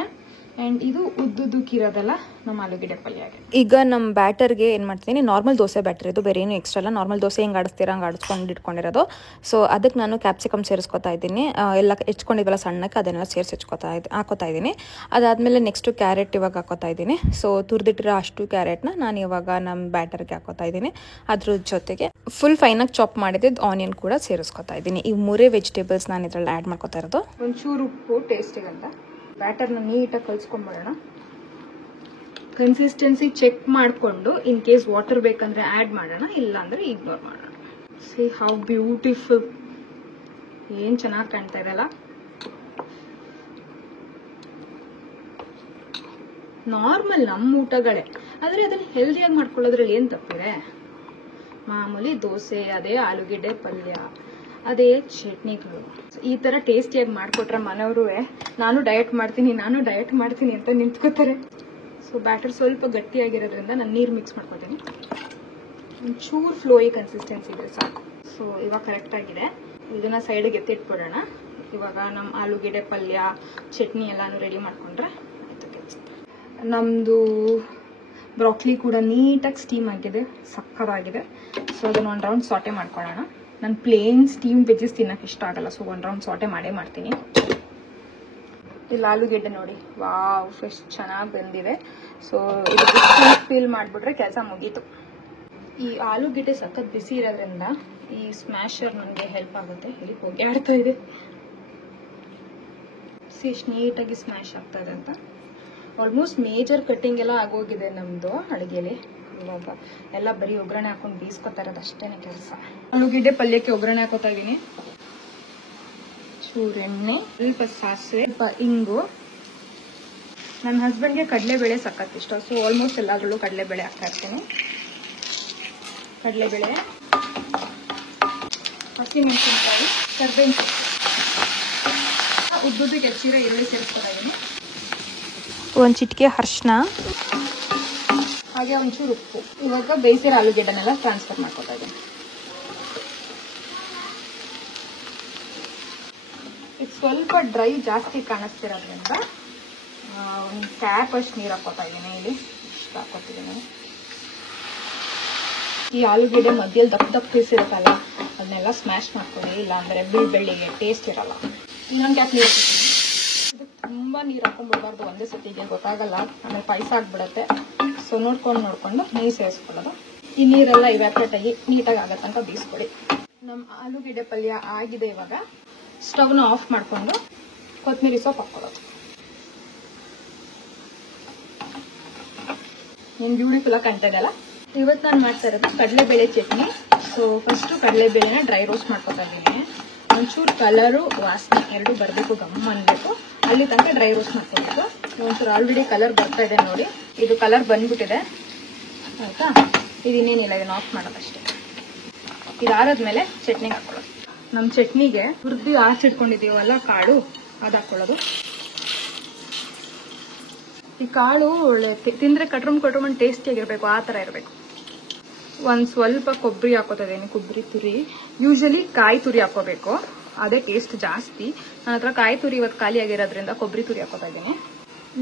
ಆ್ಯಂಡ್ ಇದು ಉದ್ದುದಕ್ಕಿರೋದಲ್ಲ ನಮ್ಮ ಆಲೂಗೆಡ್ಡೆ ಪಲ್ಯಗೆ. ಈಗ ನಮ್ಮ ಬ್ಯಾಟರ್ಗೆ ಏನು ಮಾಡ್ತೀನಿ, ನಾರ್ಮಲ್ ದೋಸೆ ಬ್ಯಾಟರ್ ಇದು, ಬೇರೆ ಏನು ಎಕ್ಸ್ಟ್ರಾ ಅಲ್ಲ. ನಾರ್ಮಲ್ ದೋಸೆ ಹೆಂಗೆ ಆಡಿಸ್ತೀರಾ ಹಂಗೆ ಆಡಿಸ್ಕೊಂಡು ಇಟ್ಕೊಂಡಿರೋದು. ಸೊ ಅದಕ್ಕೆ ನಾನು ಕ್ಯಾಪ್ಸಿಕಮ್ ಸೇರಿಸ್ಕೊತಾ ಇದ್ದೀನಿ, ಎಲ್ಲ ಹೆಚ್ಕೊಂಡಿದ್ವಲ್ಲ ಸಣ್ಣಕ್ಕೆ, ಅದನ್ನೆಲ್ಲ ಸೇರಿಸಿ ಹಾಕೋತಾ ಇದ್ದೀನಿ. ಅದಾದಮೇಲೆ ನೆಕ್ಸ್ಟು ಕ್ಯಾರೆಟ್ ಇವಾಗ ಹಾಕೋತಾ ಇದ್ದೀನಿ. ಸೊ ತುರಿದಿಟ್ಟಿರೋ ಅಷ್ಟು ಕ್ಯಾರೆಟ್ನ ನಾನು ಇವಾಗ ನಮ್ಮ ಬ್ಯಾಟರ್ಗೆ ಹಾಕೋತಾ ಇದ್ದೀನಿ. ಅದ್ರ ಜೊತೆಗೆ ಫುಲ್ ಫೈನಾಗಿ ಚಾಪ್ ಮಾಡಿದ್ದು ಆನಿಯನ್ ಕೂಡ ಸೇರಿಸ್ಕೊತಾ ಇದ್ದೀನಿ. ಈ 3 ವೆಜಿಟೇಬಲ್ಸ್ ನಾನು ಇದರಲ್ಲಿ ಆ್ಯಡ್ ಮಾಡ್ಕೋತಾ ಇರೋದು. ಒಂಚೂರು ಉಪ್ಪು ಟೇಸ್ಟಿಗಂತ ಬ್ಯಾಟರ್ನ ನೀಟಾಗಿ ಕಲಿಸ್ಕೊಂಡ್ಬಿಡೋಣ. ಕನ್ಸಿಸ್ಟೆನ್ಸಿ ಚೆಕ್ ಮಾಡಿಕೊಂಡು ಇನ್ ಕೇಸ್ ವಾಟರ್ ಬೇಕಂದ್ರೆ ಆ್ಯಡ್ ಮಾಡೋಣ, ಇಲ್ಲ ಅಂದರೆ ಇಗ್ನೋರ್ ಮಾಡೋಣ. ಸಿ ಹೌ ಬ್ಯೂಟಿಫುಲ್, ಏನು ಚೆನ್ನಾಗಿ ಕಾಣ್ತಾ ಇದೆಲ್ಲ. ನಾರ್ಮಲ್ ನಮ್ಮ ಊಟಗಳೇ, ಆದರೆ ಅದನ್ನು ಹೆಲ್ದಿಯಾಗಿ ಮಾಡ್ಕೊಳ್ಳೋದ್ರಲ್ಲಿ ಏನು ತಪ್ಪಿದೆ. ಮಾಮೂಲಿ ದೋಸೆ, ಅದೇ ಆಲೂಗೆಡ್ಡೆ ಪಲ್ಯ, ಅದೇ ಚಟ್ನಿಗಳು. ಈ ಥರ ಟೇಸ್ಟಿಯಾಗಿ ಮಾಡಿಕೊಟ್ರೆ ಮನೆಯವರು ನಾನು ಡಯಟ್ ಮಾಡ್ತೀನಿ ಅಂತ ನಿಂತ್ಕೋತಾರೆ. ಸೊ ಬ್ಯಾಟರ್ ಸ್ವಲ್ಪ ಗಟ್ಟಿಯಾಗಿರೋದ್ರಿಂದ ನಾನು ನೀರು ಮಿಕ್ಸ್ ಮಾಡ್ಕೊತೀನಿ. ಒಂಚೂರು ಫ್ಲೋಯಿ ಕನ್ಸಿಸ್ಟೆನ್ಸಿ ಇದ್ರೆ ಸಾಕು. ಸೊ ಇವಾಗ ಕರೆಕ್ಟಾಗಿದೆ. ಇದನ್ನು ಸೈಡಿಗೆ ಎತ್ತಿಟ್ಬಿಡೋಣ. ಇವಾಗ ನಮ್ಮ ಆಲೂಗೆಡ್ಡೆ ಪಲ್ಯ, ಚಟ್ನಿ ಎಲ್ಲಾನು ರೆಡಿ ಮಾಡಿಕೊಂಡ್ರೆ ಆಯಿತು ಕೆಲಸ. ನಮ್ಮದು ಬ್ರಾಕ್ಲಿ ಕೂಡ ನೀಟಾಗಿ ಸ್ಟೀಮ್ ಆಗಿದೆ, ಸಕ್ಕತ್ತಾಗಿದೆ. ಸೊ ಅದನ್ನು 1 ರೌಂಡ್ ಸಾಟೆ ಮಾಡ್ಕೊಳ್ಳೋಣ. ನಾನು ಪ್ಲೇನ್ ಸ್ಟೀಮ್ ವೆಜ್ಜಸ್ ತಿನ್ನೋಕೆ ಇಷ್ಟ ಆಗಲ್ಲ, ಸೊ 1 ರೌಂಡ್ ಸಾಟೆ ಮಾಡ್ತೀನಿ. ಇಲ್ಲಿ ಆಲೂಗೆಡ್ಡೆ ನೋಡಿ, ವಾವ್, ಫ್ರೆಶ್ ಚೆನ್ನಾಗಿ ಬಂದಿದೆ. ಸೊ ಇದಕ್ಕೆ ಫೀಲ್ ಮಾಡಿಬಿಟ್ರೆ ಕೆಲಸ ಮುಗೀತು. ಈ ಆಲೂಗೆಡ್ಡೆ ಸಖತ್ ಬಿಸಿ ಇರೋದ್ರಿಂದ ಈ ಸ್ಮ್ಯಾಶರ್ ನನಗೆ ಹೆಲ್ಪ್ ಆಗುತ್ತೆ. ಇಲ್ಲಿ ಹೋಗಿ ಆಡ್ತಾ ಇದೆ, ಎಷ್ಟು ನೀಟಾಗಿ ಸ್ಮ್ಯಾಶ್ ಆಗ್ತಾ ಇದೆ ಅಂತ. ಆಲ್ಮೋಸ್ಟ್ ಮೇಜರ್ ಕಟ್ಟಿಂಗ್ ಎಲ್ಲ ಆಗೋಗಿದೆ ನಮ್ಮದು ಅಡುಗೆಲಿ. ಇವಾಗ ಎಲ್ಲ ಬರೀ ಒಗ್ಗರಣೆ ಹಾಕೊಂಡು ಬೀಸ್ಕೊತಾ ಇರೋದು ಅಷ್ಟೇನೆ ಕೆಲಸ. ಆಲೂಗೆಡ್ಡೆ ಪಲ್ಯಕ್ಕೆ ಒಗ್ಗರಣೆ ಹಾಕೋತಾ ಇದ್ದೀನಿ. ಚೂರು ಎಣ್ಣೆ, ಸ್ವಲ್ಪ ಸಾಸಿವೆ, ಸ್ವಲ್ಪ ಇಂಗು. ನನ್ನ ಹಸ್ಬೆಂಡ್ಗೆ ಕಡಲೆಬೇಳೆ ಸಖತ್ ಇಷ್ಟ, ಸೊ ಆಲ್ಮೋಸ್ಟ್ ಎಲ್ಲಾದ್ರಲ್ಲೂ ಕಡಲೆಬೇಳೆ ಹಾಕ್ತಾ ಇರ್ತೀನಿ. ಕಡಲೆಬೇಳೆ, ಹಸಿಮೆಣಸಿನಕಾಯಿ, ಕರ್ಬೇವಿನ ಸೊಪ್ಪು, ಉದ್ದುದಕ್ಕೆ ಹೆಚ್ಚಿರೋ ಈರುಳ್ಳಿ ಸೇರಿಸ್ಕೊತಾ ಇದ್ದೀನಿ. ಒಂದು ಚಿಟಿಕೆ ಅರಿಶಿನ, ಹಾಗೆ ಒಂಚೂರು ಉಪ್ಪು. ಇವಾಗ ಬೇಯಿಸಿರೋ ಆಲೂಗೆಡ್ಡೆನೆಲ್ಲ ಟ್ರಾನ್ಸ್ಫರ್ ಮಾಡ್ಕೊತಾ ಇದ್ದೀನಿ. ಇದು ಸ್ವಲ್ಪ ಡ್ರೈ ಜಾಸ್ತಿ ಕಾಣಿಸ್ತಿರೋದ್ರಿಂದ ಒಂದು ಕ್ಯಾಪ್ ಅಷ್ಟು ನೀರು ಹಾಕೋತಾ ಇದ್ದೀನಿ. ಇಲ್ಲಿ ಇಷ್ಟು ಹಾಕೋತಿದ್ದೀನಿ. ಈ ಆಲೂಗೆಡ್ಡೆ ಮಧ್ಯದಲ್ಲಿ ದಪ್ಪ ಪೀಸ್ ಇರುತ್ತಲ್ಲ, ಅದನ್ನೆಲ್ಲ ಸ್ಮ್ಯಾಶ್ ಮಾಡ್ಕೊಳ್ಳಿ, ಇಲ್ಲ ಅಂದರೆ ಬೆಳ್ಳಿಗೆ ಟೇಸ್ಟ್ ಇರಲ್ಲ. ಇನ್ನೊಂದು ಕ್ಯಾಪ್ ನೀರು ಹಾಕ್ತೀನಿ. ಇದಕ್ಕೆ ತುಂಬ ನೀರು ಹಾಕೊಂಡ್ಬಿಡ್ಬಾರ್ದು ಒಂದೇ ಸತಿಗೆ, ಗೊತ್ತಾಗಲ್ಲ, ಆಮೇಲೆ ಪಾಯಸ ಆಗ್ಬಿಡತ್ತೆ. ಸೊ ನೋಡ್ಕೊಂಡು ನೀರು ಸೇರಿಸ್ಕೊಳ್ಳೋದು. ಈ ನೀರೆಲ್ಲ ಇವ್ಯಾಪ್ರೇಟ್ ಆಗಿ ನೀಟಾಗಿ ಆಗೋ ತನಕ ಬೀಸ್ಕೊಳ್ಳಿ. ನಮ್ಮ ಆಲೂಗೆಡ್ಡೆ ಪಲ್ಯ ಆಗಿದೆ. ಇವಾಗ ಸ್ಟವ್ನ ಆಫ್ ಮಾಡಿಕೊಂಡು ಕೊತ್ತಂಬರಿ ಸೊಪ್ಪು ಹಾಕ್ಕೊಳ್ಳೋದು. ಏನು ಬ್ಯೂಟಿಫುಲ್ಲಾಗಿ ಕಾಣ್ತಾ ಇದೆಯಲ್ಲ. ಇವತ್ತು ನಾನು ಮಾಡ್ತಾ ಇರೋದು ಕಡಲೆಬೇಳೆ ಚಟ್ನಿ. ಸೊ ಫಸ್ಟು ಕಡಲೆಬೇಳೆನ ಡ್ರೈ ರೋಸ್ಟ್ ಮಾಡ್ಕೊತಾ ಇದ್ದೀನಿ. ಒಂಚೂರು ಕಲರು, ವಾಸನೆ ಎರಡೂ ಬರಬೇಕು, ಗಮ್ಮ ಅನ್ಬೇಕು, ಅಲ್ಲಿ ತನಕ ಡ್ರೈ ರೋಸ್ಟ್ ಮಾಡ್ಕೊಬೇಕು. ಒಂಚೂರು ಆಲ್ರೆಡಿ ಕಲರ್ ಬರ್ತಾ ಇದೆ ನೋಡಿ, ಇದು ಕಲರ್ ಬಂದ್ಬಿಟ್ಟಿದೆ ಆಯ್ತಾ. ಇದಿನ್ನೇನಿಲ್ಲ, ಇದನ್ನ ಆಫ್ ಮಾಡೋದಷ್ಟೇ. ಇದಾದ್ಮೇಲೆ ಚಟ್ನಿಗೆ ಹಾಕೊಳ್ಳೋದು. ನಮ್ಮ ಚಟ್ನಿಗೆ ಹುರಿದು ಆರ್ಚಿಟ್ಕೊಂಡಿದ್ದೀವಲ್ಲ ಕಾಳು, ಅದು ಹಾಕೊಳ್ಳೋದು. ಈ ಕಾಳು ಒಳ್ಳೆ ತಿಂದ್ರೆ ಕಟ್ರಮ್ ಟೇಸ್ಟಿಯಾಗಿರ್ಬೇಕು, ಆ ಥರ ಇರಬೇಕು. ಒಂದು ಸ್ವಲ್ಪ ಕೊಬ್ಬರಿ ಹಾಕೋತಾ ಇದ್ದೀನಿ, ಕೊಬ್ಬರಿ ತುರಿ. ಯೂಶಲಿ ಕಾಯಿ ತುರಿ ಹಾಕೋಬೇಕು, ಅದೇ ಟೇಸ್ಟ್ ಜಾಸ್ತಿ. ನನ್ನ ಹತ್ರ ಕಾಯಿ ತುರಿ ಇವತ್ತು ಖಾಲಿ ಆಗಿರೋದ್ರಿಂದ ಕೊಬ್ಬರಿ ತುರಿ ಹಾಕೋತಾ ಇದ್ದೀನಿ.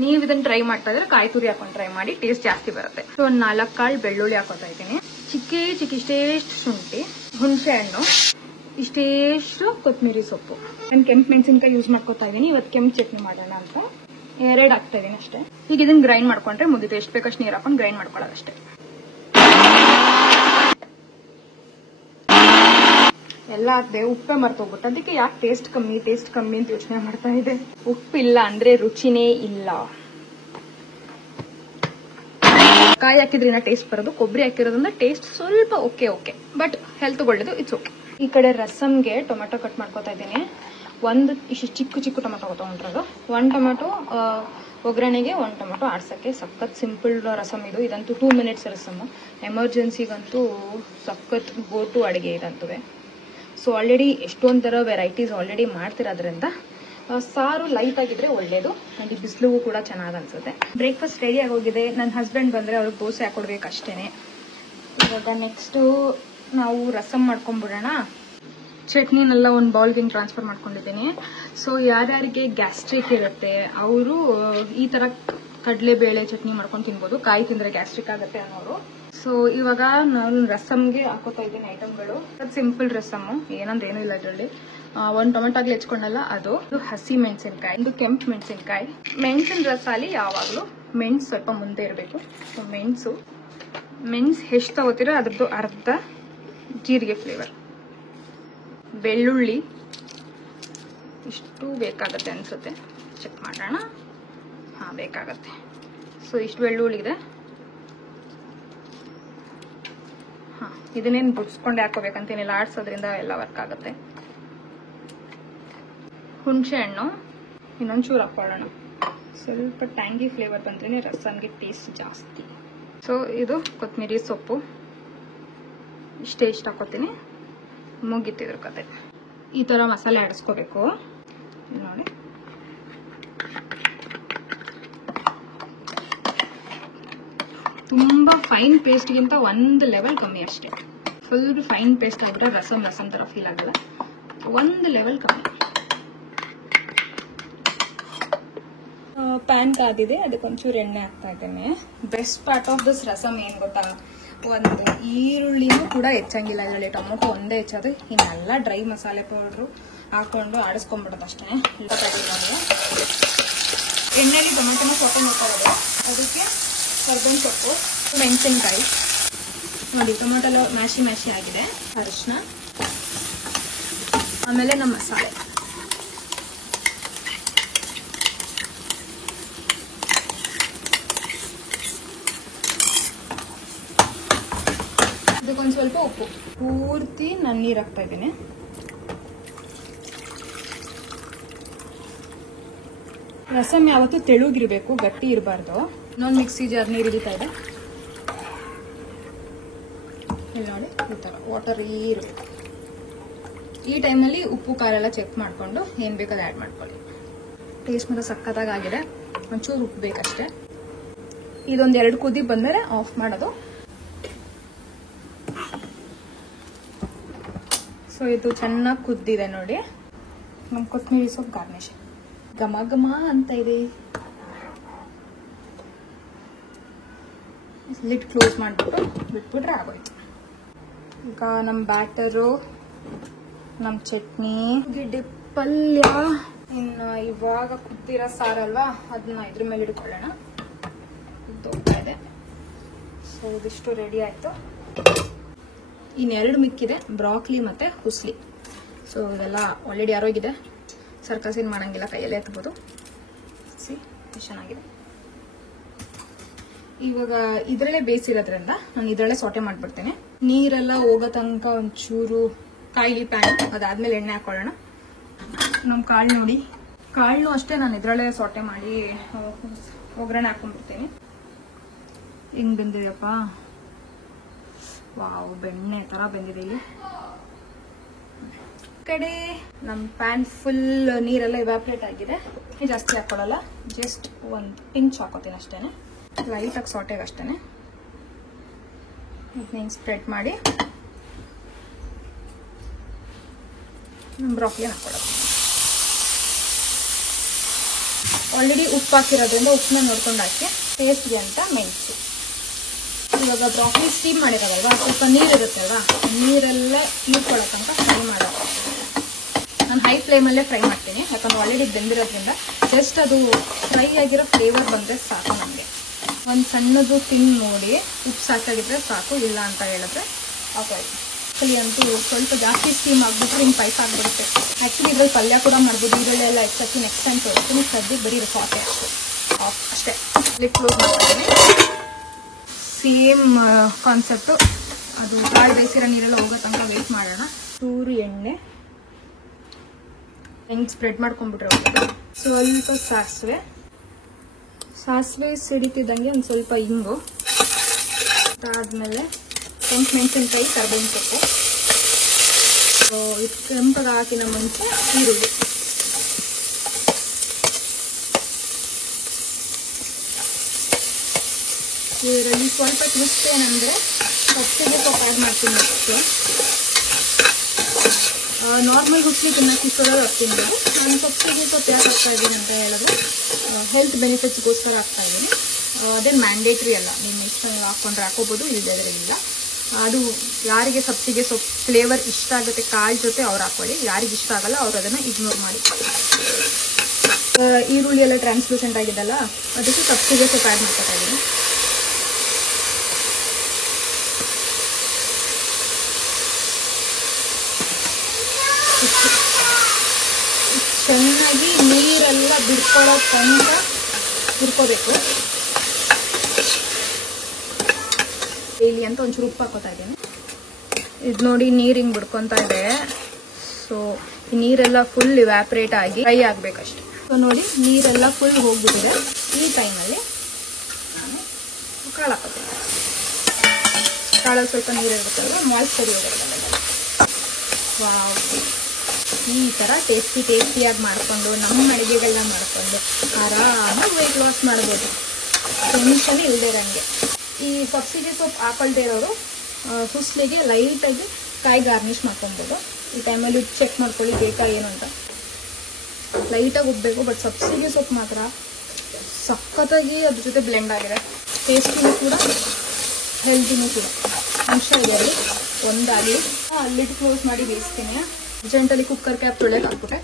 ನೀವು ಇದನ್ನ ಟ್ರೈ ಮಾಡ್ತಾ ಇದ್ರೆ ಕಾಯಿ ತುರಿ ಹಾಕೊಂಡು ಟ್ರೈ ಮಾಡಿ, ಟೇಸ್ಟ್ ಜಾಸ್ತಿ ಬರುತ್ತೆ. ಸೊ ಒಂದು 4 ಕಾಳು ಬೆಳ್ಳುಳ್ಳಿ ಹಾಕೋತಾ ಇದ್ದೀನಿ. ಚಿಕ್ಕ ಇಷ್ಟೇಷ್ಟು ಶುಂಠಿ, ಹುಣಸೆ ಹಣ್ಣು, ಇಷ್ಟೇಷ್ಟು ಕೊತ್ತಂಬರಿ ಸೊಪ್ಪು. ನಾನು ಕೆಂಪು ಮೆಣಸಿನ್ಕಾಯಿ ಯೂಸ್ ಮಾಡ್ಕೋತಾ ಇದ್ದೀನಿ. ಇವತ್ತು ಕೆಂಪು ಚಟ್ನಿ ಮಾಡೋಣ ಅಂತ 2 ಹಾಕ್ತಾ ಇದೀನಿ ಅಷ್ಟೇ. ಈಗ ಇದನ್ನ ಗ್ರೈಂಡ್ ಮಾಡ್ಕೊಂಡ್ರೆ ಮುಗಿದು. ಎಷ್ಟು ಬೇಕಷ್ಟು ನೀರು ಹಾಕೊಂಡು ಗ್ರೈಂಡ್ ಮಾಡ್ಕೊಳ್ಳೋದಷ್ಟೇ. ಎಲ್ಲ ಹಾಕ್ದೆ, ಉಪ್ಪೇ ಮರ್ತೋಗ್ಬಿಟ್ಟು. ಅದಕ್ಕೆ ಯಾಕೆ ಟೇಸ್ಟ್ ಕಮ್ಮಿ ಅಂತ ಯೋಚನೆ ಮಾಡ್ತಾ ಇದೆ. ಉಪ್ಪಿಲ್ಲ ಅಂದ್ರೆ ರುಚಿನೇ ಇಲ್ಲ. ಕಾಯಿ ಹಾಕಿದ್ರಿಂದ ಟೇಸ್ಟ್ ಬರೋದು, ಕೊಬ್ಬರಿ ಹಾಕಿರೋದ್ರಿಂದ ಟೇಸ್ಟ್ ಸ್ವಲ್ಪ ಓಕೆ, ಬಟ್ ಹೆಲ್ತ್ ಒಳ್ಳೇದು, ಇಟ್ಸ್ ಓಕೆ. ಈ ಕಡೆ ರಸಮ್ಗೆ ಟೊಮೆಟೊ ಕಟ್ ಮಾಡ್ಕೋತಾ ಇದ್ದೀನಿ. ಒಂದು ಇಷ್ಟು ಚಿಕ್ಕ ಟೊಮೆಟೊ ತಗೊಂಡಿರೋದು. 1 ಟೊಮೆಟೊ ಒಗ್ಗರಣೆಗೆ, 1 ಟೊಮೆಟೊ ಆಡ್ಸಕ್ಕೆ. ಸಖತ್ ಸಿಂಪಲ್ ರಸಮ್ ಇದು. ಇದಂತೂ 2 ಮಿನಿಟ್ಸ್ ರಸಮ್. ಎಮರ್ಜೆನ್ಸಿಗಂತೂ ಸಖತ್ ಗೋಟು ಅಡುಗೆ ಇದಂತುವೆ. ಸೊ ಆಲ್ರೆಡಿ ಎಷ್ಟೊಂದು ಥರ ವೆರೈಟೀಸ್ ಆಲ್ರೆಡಿ ಮಾಡ್ತಿರೋದ್ರಿಂದ ಸಾರು ಲೈಟ್ ಆಗಿದ್ರೆ ಒಳ್ಳೇದು. ಅಂಡ್ ಈ ಬಿಸಿಲಿಗೂ ಕೂಡ ಚೆನ್ನಾಗಿ ಅನ್ಸುತ್ತೆ. ಬ್ರೇಕ್ಫಾಸ್ಟ್ ರೆಡಿ ಆಗೋಗಿದೆ. ನನ್ನ ಹಸ್ಬೆಂಡ್ ಬಂದರೆ ಅವ್ರಿಗೆ ದೋಸೆ ಹಾಕೊಡ್ಬೇಕು ಅಷ್ಟೇನೆ. ಇವಾಗ ನೆಕ್ಸ್ಟು ನಾವು ರಸಮ್ ಮಾಡ್ಕೊಂಡ್ಬಿಡೋಣ. ಚಟ್ನಿನೆಲ್ಲ ಒಂದು ಬೌಲ್ಗೆ ಟ್ರಾನ್ಸ್ಫರ್ ಮಾಡ್ಕೊಂಡಿದ್ದೀನಿ. ಸೊ ಯಾರ್ಯಾರಿಗೆ ಗ್ಯಾಸ್ಟ್ರಿಕ್ ಇರುತ್ತೆ ಅವರು ಈ ಥರ ಕಡಲೆಬೇಳೆ ಚಟ್ನಿ ಮಾಡ್ಕೊಂಡು ತಿನ್ಬೋದು. ಕಾಯಿ ತಿಂದರೆ ಗ್ಯಾಸ್ಟ್ರಿಕ್ ಆಗುತ್ತೆ ಅನ್ನೋರು. ಸೊ ಇವಾಗ ನಾನು ರಸಮ್ಗೆ ಹಾಕೋತಾ ಇದ್ದೀನಿ ಐಟಮ್ಗಳು. ಸಿಂಪಲ್ ರಸಮ್ಮು, ಏನಂದೇನೂ ಇಲ್ಲ ಇದರಲ್ಲಿ. 1 ಟೊಮೆಟೊಗ್ಲಿ ಹೆಚ್ಕೊಂಡಲ್ಲ, ಅದು ಹಸಿ ಮೆಣಸಿನ್ಕಾಯಿ, ಒಂದು ಕೆಂಪು ಮೆಣಸಿನ್ಕಾಯಿ. ಮೆಣಸಿನ ರಸಾಲಿ ಯಾವಾಗಲೂ ಮೆಣಸು ಸ್ವಲ್ಪ ಮುಂದೆ ಇರಬೇಕು. ಸೊ ಮೆಣಸು ಎಷ್ಟು ತಗೋತೀರೋ ಅದ್ರದ್ದು ಅರ್ಧ ಜೀರಿಗೆ ಫ್ಲೇವರ್. ಬೆಳ್ಳುಳ್ಳಿ ಇಷ್ಟು ಬೇಕಾಗತ್ತೆ ಅನ್ಸುತ್ತೆ, ಚೆಕ್ ಮಾಡೋಣ. ಹಾಂ, ಬೇಕಾಗತ್ತೆ. ಸೊ ಇಷ್ಟು ಬೆಳ್ಳುಳ್ಳಿ ಇದೆ. ಹಾಂ, ಇದನ್ನೇನು ಬುಡ್ಸ್ಕೊಂಡೆ ಹಾಕೋಬೇಕಂತೇನಿಲ್ಲ, ಆಡ್ಸೋದ್ರಿಂದ ಎಲ್ಲ ವರ್ಕ್ ಆಗುತ್ತೆ. ಹುಣಸೆ ಹಣ್ಣು ಇನ್ನೊಂಚೂರು ಹಾಕೊಳ್ಳೋಣ. ಸ್ವಲ್ಪ ಟ್ಯಾಂಗಿ ಫ್ಲೇವರ್ ಬಂದ್ರೆ ರಸಮ್ಗೆ ಟೇಸ್ಟ್ ಜಾಸ್ತಿ. ಸೊ ಇದು ಕೊತ್ತಂಬರಿ ಸೊಪ್ಪು ಇಷ್ಟು ಹಾಕೋತೀನಿ. ಮುಗಿತಿದ್ರ ಕತೆ. ಈ ಥರ ಮಸಾಲೆ ಆಡಿಸ್ಕೋಬೇಕು ನೋಡಿ. ತುಂಬ ಫೈನ್ ಪೇಸ್ಟ್ಗಿಂತ 1 ಲೆವೆಲ್ ಕಮ್ಮಿ ಅಷ್ಟೇ. ಫುಲ್ ಫೈನ್ ಪೇಸ್ಟ್ ಆಗಿದ್ರೆ ರಸಮ್ ಥರ ಫೀಲ್ ಆಗಲ್ಲ. 1 ಲೆವೆಲ್ ಕಮ್ಮಿ. ಪ್ಯಾನ್ ಕಾದಿದೆ, ಅದಕ್ಕೊಂಚೂರು ಎಣ್ಣೆ ಹಾಕ್ತಾ ಇದ್ದೇನೆ. Best part of this rasam ಏನು ಗೊತ್ತಾ, ಒಂದು ಈರುಳ್ಳಿನೂ ಕೂಡ ಹೆಚ್ಚಂಗಿಲ್ಲ ಇದರಲ್ಲಿ. ಟೊಮೊಟೊ ಒಂದೇ ಹೆಚ್ಚೋದು. ಇನ್ನೆಲ್ಲ ಡ್ರೈ ಮಸಾಲೆ ಪೌಡ್ರು ಹಾಕೊಂಡು ಆಡಿಸ್ಕೊಂಡ್ಬಿಡೋದು ಅಷ್ಟೇ. ಎಣ್ಣೆಲಿ ಟೊಮೆಟೊನ ಸೊಪ್ಪು ಮಾಡ್ಕೊಳ್ಳೋದು. ಅದಕ್ಕೆ ಕರ್ಬೇವಿನ ಸೊಪ್ಪು, ಮೆಣಸಿನ್ಕಾಯಿ ನೋಡಿ. ಟೊಮೊಟೊ ಮ್ಯಾಶಿ ಆಗಿದೆ. ಅರಿಶಿನ, ಆಮೇಲೆ ನಮ್ಮ ಮಸಾಲೆ. ಇದಕ್ಕೊಂದು ಸ್ವಲ್ಪ ಉಪ್ಪು. ಪೂರ್ತಿ ನಾನು ನೀರು ಹಾಕ್ತಾ ಇದ್ದೀನಿ. ರಸಮ್ ಯಾವತ್ತೂ ತೆಳುಗಿರ್ಬೇಕು, ಗಟ್ಟಿ ಇರಬಾರ್ದು. ಇನ್ನೊಂದು ಮಿಕ್ಸಿ ಜಾರ್ ನೀರು ಹಿಡಿತಾ ಇದೆ. ಇಲ್ಲಿ ನೋಡಿ, ಈ ಥರ ವಾಟರ್ ಇರಬೇಕು. ಈ ಟೈಮಲ್ಲಿ ಉಪ್ಪು ಖಾರ ಎಲ್ಲ ಚೆಕ್ ಮಾಡಿಕೊಂಡು ಏನು ಬೇಕಾದ್ರೆ ಆ್ಯಡ್ ಮಾಡ್ಕೊಳ್ಳಿ. ಟೇಸ್ಟ್ ಮಾತ್ರ ಸಖತ್ತಾಗಿದೆ. ಒಂಚೂರು ಉಪ್ಪು ಬೇಕಷ್ಟೇ. ಇದೊಂದು 2 ಕುದಿ ಬಂದರೆ ಆಫ್ ಮಾಡೋದು. ಸೊ ಇದು ಚೆನ್ನಾಗಿ ಕುದ್ದಿದೆ ನೋಡಿ. ನಮ್ಮ ಕೊತ್ತಂಬರಿ ಸೊಪ್ಪು ಗಾರ್ನಿಷ್ ಘಮ ಅಂತ ಇದೆ. ಲಿಡ್ ಕ್ಲೋಸ್ ಮಾಡಿಬಿಟ್ಟು ಬಿಟ್ಬಿಟ್ರೆ ಆಗೋಯ್ತು. ಈಗ ನಮ್ಮ ಬ್ಯಾಟರು, ನಮ್ಮ ಚಟ್ನಿ, ಗಿಡ್ಡೆ ಪಲ್ಯ. ಇನ್ನು ಇವಾಗ ಕುದ್ದಿರೋ ಸಾರಲ್ವಾ, ಅದನ್ನ ಇದ್ರ ಮೇಲೆ ಇಟ್ಕೊಳ್ಳೋಣ. ಹೋಗ್ತಾ ಇದೆ. ಸೊ ಇದಿಷ್ಟು ರೆಡಿ ಆಯಿತು. ಇನ್ನೆರಡು ಮಿಕ್ಕಿದೆ, ಬ್ರಾಕ್ಲಿ ಮತ್ತು ಹುಸ್ಲಿ. ಸೊ ಇದೆಲ್ಲ ಆಲ್ರೆಡಿ ಆರೋಗಿದೆ. ಸರ್ಕಸ್ ಏನು ಮಾಡೋಂಗಿಲ್ಲ, ಕೈಯಲ್ಲೇ ಎತ್ಬೋದು. ಚೆನ್ನಾಗಿದೆ. ಇವಾಗ ಇದರಲ್ಲೇ ಬೇಯಿಸಿರೋದ್ರಿಂದ ನಾನು ಇದರಲ್ಲೇ ಸೌಟೆ ಮಾಡಿಬಿಡ್ತೇನೆ. ನೀರೆಲ್ಲ ಹೋಗೋ ತನಕ ಒಂಚೂರು ಕಾಯಿಲಿ ಪ್ಯಾನ್. ಅದಾದ್ಮೇಲೆ ಎಣ್ಣೆ ಹಾಕೊಳ್ಳೋಣ. ನಮ್ಮ ಕಾಳು ನೋಡಿ, ಕಾಳನ್ನು ಅಷ್ಟೇ ನಾನು ಇದರಲ್ಲೇ ಸೌಟೆ ಮಾಡಿ ಒಗ್ಗರಣೆ ಹಾಕೊಂಡ್ಬಿಡ್ತೇನೆ. ಹೆಂಗ್ ಬಂದಿದೆಯಪ್ಪ, ವಾವ್, ಬೆಣ್ಣೆ ತರ ಬೆಂದಿದೆ. ಇಲ್ಲಿ ಕಡೆ ನಮ್ಮ ಪ್ಯಾನ್ ಫುಲ್ ನೀರೆಲ್ಲ ಇವ್ಯಾಪ್ರೇಟ್ ಆಗಿದೆ. ಜಾಸ್ತಿ ಹಾಕೊಳ್ಳಲ್ಲ, ಜಸ್ಟ್ ಒಂದು ಪಿಂಚ್ ಹಾಕೋತೀನಿ ಅಷ್ಟೇನೆ, ಲೈಟಾಗಿ ಸಾಟೆಗೆ ಅಷ್ಟೇನೆ. ಇದನ್ನ ಸ್ಪ್ರೆಡ್ ಮಾಡಿ ಬ್ರಾಕ್ಲಿ ಹಾಕೊಳ್ಳೋದು. ಆಲ್ರೆಡಿ ಉಪ್ಪು ಹಾಕಿರೋದ್ರಿಂದ ಉಪ್ಪನ್ನ ನೋಡ್ಕೊಂಡು ಹಾಕಿ, ಟೇಸ್ಟ್ಗೆ ಅಂತ ಮೆಣಸು. ಇವಾಗ ಬ್ರಾಕ್ಲಿ ಸ್ಟೀಮ್ ಮಾಡಿರೋದಲ್ವಾ, ಸ್ವಲ್ಪ ನೀರಿರುತ್ತೆ ಅಲ್ವಾ, ನೀರೆಲ್ಲ ಇಳ್ಕೊಳ್ಳೋ ತನಕ ಫ್ರೈ ಮಾಡೋದು. ನಾನು ಹೈ ಫ್ಲೇಮಲ್ಲೇ ಫ್ರೈ ಮಾಡ್ತೀನಿ, ಯಾಕಂದ್ರೆ ಆಲ್ರೆಡಿ ಬೆಂದಿರೋದ್ರಿಂದ. ಜಸ್ಟ್ ಅದು ಫ್ರೈ ಆಗಿರೋ ಫ್ಲೇವರ್ ಬಂದರೆ ಸಾಕು ನಮಗೆ. ಒಂದು ಸಣ್ಣದು ತಿಂದು ನೋಡಿ, ಉಪ್ಪು ಸಾಕಾಗಿದ್ರೆ ಸಾಕು, ಇಲ್ಲ ಅಂತ ಹೇಳಿದ್ರೆ ಹಾಕೋದು. ಅಂತೂ ಸ್ವಲ್ಪ ಜಾಸ್ತಿ ಸ್ಟೀಮ್ ಆಗಿಬಿಟ್ರೆ ಹಿಂಗೆ ಪೈಪ್ ಆಗಿಬಿಡುತ್ತೆ. ಆ್ಯಕ್ಚುಲಿ ಇದ್ರಲ್ಲಿ ಪಲ್ಯ ಕೂಡ ಮಾಡ್ಬೋದು, ಈರುಳ್ಳಿ ಎಲ್ಲ ಹೆಚ್ಚಾಕಿ ನೆಕ್ಸ್ಟ್ ಟೈಮ್ ತೋರಿಸ್ತೀನಿ. ಸದ್ಯಕ್ಕೆ ಬರೀ ಸಾಟೆ ಅಷ್ಟೇ. ಲಿಡ್ ಕ್ಲೋಸ್ ಮಾಡ್ತೀನಿ. ಸೇಮ್ ಕಾನ್ಸೆಪ್ಟು, ಅದು ಕಾಳು ಬೇಯಿಸಿರೋ ನೀರೆಲ್ಲ ಹೋಗೋ ತನಕ ವೇಟ್ ಮಾಡೋಣ. ಚೂರು ಎಣ್ಣೆ ಹೆಂಗೆ ಸ್ಪ್ರೆಡ್ ಮಾಡ್ಕೊಂಡ್ಬಿಟ್ರೆ ಹೋಗೋದು. ಸ್ವಲ್ಪ ಸಾಸಿವೆ ಸಿಡಿತಿದ್ದಂಗೆ ಒಂದು ಸ್ವಲ್ಪ ಇಂಗು, ಅದಾದಮೇಲೆ ಕೆಂಪು ಮೆಣಸಿನ್ಕಾಯಿ, ಕರ್ಬೇವಿನ ಸೊಪ್ಪು, ಇದು ಕೆಂಪಗೆ ಹಾಕಿನ ಮುಂಚೆ ಈರುಳ್ಳಿ. ಇದರಲ್ಲಿ ಸ್ವಲ್ಪ ಟ್ವಿಸ್ಟ್ ಏನಂದರೆ ಸಬ್ಸಿಗೆ ಸೊಪ್ಪು ಆ್ಯಡ್ ಮಾಡ್ತೀನಿ. ನೆಕ್ಸ್ಟ್ ನಾರ್ಮಲ್ ಹುಚ್ಚಿ ತಿನ್ನೋಕೆ ಇಷ್ಟೊಳಗೆ ತಿನ್ನೋದು. ನಾನು ಸಬ್ಸಿಗೆ ಸೊಪ್ಪು ಯಾಕೆ ಹಾಕ್ತಾ ಇದ್ದೀನಿ ಅಂತ ಹೇಳಿದ್ರೆ ಹೆಲ್ತ್ ಬೆನಿಫಿಟ್ಸ್ಗೋಸ್ಕರ ಹಾಕ್ತಾ ಇದ್ದೀನಿ. ಅದೇನು ಮ್ಯಾಂಡೇಟ್ರಿ ಅಲ್ಲ, ನಿಮ್ಮ ಇಷ್ಟ ನೀವು ಹಾಕ್ಕೊಂಡ್ರೆ ಹಾಕೋಬೋದು, ಇಲ್ಲದೇ ಇಲ್ಲ. ಅದು ಯಾರಿಗೆ ಸಬ್ಸಿಗೆ ಸೊಪ್ಪು ಫ್ಲೇವರ್ ಇಷ್ಟ ಆಗುತ್ತೆ ಕಾಳು ಜೊತೆ ಅವ್ರು ಹಾಕೊಳ್ಳಿ, ಯಾರಿಗೆ ಇಷ್ಟ ಆಗಲ್ಲ ಅವ್ರು ಅದನ್ನು ಇಗ್ನೋರ್ ಮಾಡಿ. ಈರುಳ್ಳಿ ಎಲ್ಲ ಟ್ರಾನ್ಸ್ಲೂಸೆಂಟ್ ಆಗಿದ್ದಲ್ಲ, ಅದಕ್ಕೆ ಸಬ್ಸಿಗೆ ಸೊಪ್ಪು ಆ್ಯಡ್ ಮಾಡ್ತಾ ಇದ್ದೀನಿ. ಚೆನ್ನಾಗಿ ನೀರೆಲ್ಲ ಬಿಡ್ಕೊಳ್ಳೋ ತನಕ ಹುರ್ಕೋಬೇಕು. ಇಲ್ಲಿ ಅಂತ ಒಂಚೂರು ಉಪ್ಪು ಹಾಕೋತಾ ಇದ್ದೀನಿ. ಇದು ನೋಡಿ ನೀರು ಹಿಂಗೆ ಬಿಡ್ಕೊತಾ ಇದೆ. ಸೊ ಈ ನೀರೆಲ್ಲ ಫುಲ್ ಇವ್ಯಾಪ್ರೇಟ್ ಆಗಿ ಫ್ರೈ ಆಗಬೇಕಷ್ಟೆ. ಸೊ ನೋಡಿ ನೀರೆಲ್ಲ ಫುಲ್ ಹೋಗ್ಬಿಟ್ಟಿದೆ. ಈ ಟೈಮಲ್ಲಿ ಕಾಳು ಹಾಕೋತೀನಿ. ಕಾಳಲ್ಲಿ ಸ್ವಲ್ಪ ನೀರು ಇರುತ್ತಲ್ವ, ಮಾಯ್ಸ್ಚರ್ ಇರೋದಲ್ಲ. ವಾವ್, ಈ ಥರ ಟೇಸ್ಟಿಯಾಗಿ ಮಾಡಿಕೊಂಡು ನಮ್ಮ ಅಡುಗೆಗಳನ್ನ ಮಾಡಿಕೊಂಡು ಆರಾಮಾಗಿ ವೆಯ್ಟ್ ಲಾಸ್ ಮಾಡ್ಬೋದು, ಟೆನ್ಷನ್ ಇಲ್ಲದೆ ಇರೋಂಗೆ. ಈ ಸಬ್ಸಿಗೆ ಸೊಪ್ಪು ಹಾಕೊಳ್ದೇ ಇರೋರು ಹುಸ್ಲಿಗೆ ಲೈಟಾಗಿ ಕಾಯಿ ಗಾರ್ನಿಷ್ ಮಾಡ್ಕೊಬೋದು. ಈ ಟೈಮಲ್ಲಿ ಚೆಕ್ ಮಾಡ್ಕೊಳ್ಳಿ ಬೇಕಾ ಏನು ಅಂತ. ಲೈಟಾಗಿ ಉಬ್ಬಬೇಕು, ಬಟ್ ಸಬ್ಸಿಗೆ ಸೊಪ್ಪು ಮಾತ್ರ ಸಖತ್ತಾಗಿ ಅದ್ರ ಜೊತೆ ಬ್ಲೆಂಡ್ ಆಗಿದೆ. ಟೇಸ್ಟಿನೂ ಕೂಡ ಹೆಲ್ತಿನೂ ಕೂಡ. ಅಂಶ ಇದೆ ಅಲ್ಲಿ ಒಂದಾಗಲಿ. ಲಿಡ್ ಕ್ಲೋಸ್ ಮಾಡಿ ಬೇಯಿಸ್ತೀನಿ. ಅರ್ಜೆಂಟಲ್ಲಿ ಕುಕ್ಕರ್ ಕ್ಯಾಪ್ ತೊಳೆಗೆ ಹಾಕ್ಬಿಟ್ಟೆ.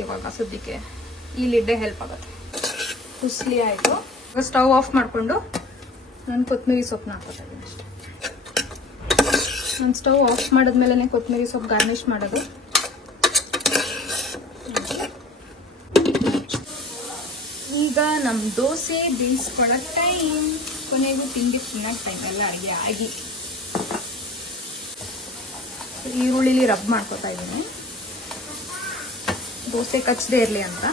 ಇವಾಗ ಸದ್ಯಕ್ಕೆ ಈ ಲಿಡ್ಡೇ ಹೆಲ್ಪ್ ಆಗುತ್ತೆ. ಹುಸ್ಲಿ ಆಯಿತು. ಇವಾಗ ಸ್ಟವ್ ಆಫ್ ಮಾಡಿಕೊಂಡು ನಾನು ಕೊತ್ತಂಬರಿ ಸೊಪ್ಪನ್ನ ಹಾಕೋತಾ ಇದ್ದೀನಿ ಅಷ್ಟೇ. ನಾನು ಸ್ಟವ್ ಆಫ್ ಮಾಡಿದ್ಮೇಲೆ ಕೊತ್ತಂಬರಿ ಸೊಪ್ಪು ಗಾರ್ನಿಷ್ ಮಾಡೋದು. ಈಗ ನಮ್ಮ ದೋಸೆ ಬೇಯಿಸ್ಕೊಳ್ಳೋ ಟೈಮ್. ಕೊನೆಗೂ ತಿಂಡಿ ತಿನ್ನೋಕೆ ಟೈಮ್, ಎಲ್ಲ ಅಡುಗೆ ಆಗಿ. ಈರುಳ್ಳಿಲಿ ರಬ್ ಮಾಡ್ಕೊತಾ ಇದ್ದೀನಿ, ದೋಸೆ ಕಚ್ಚದೇ ಇರಲಿ ಅಂತ.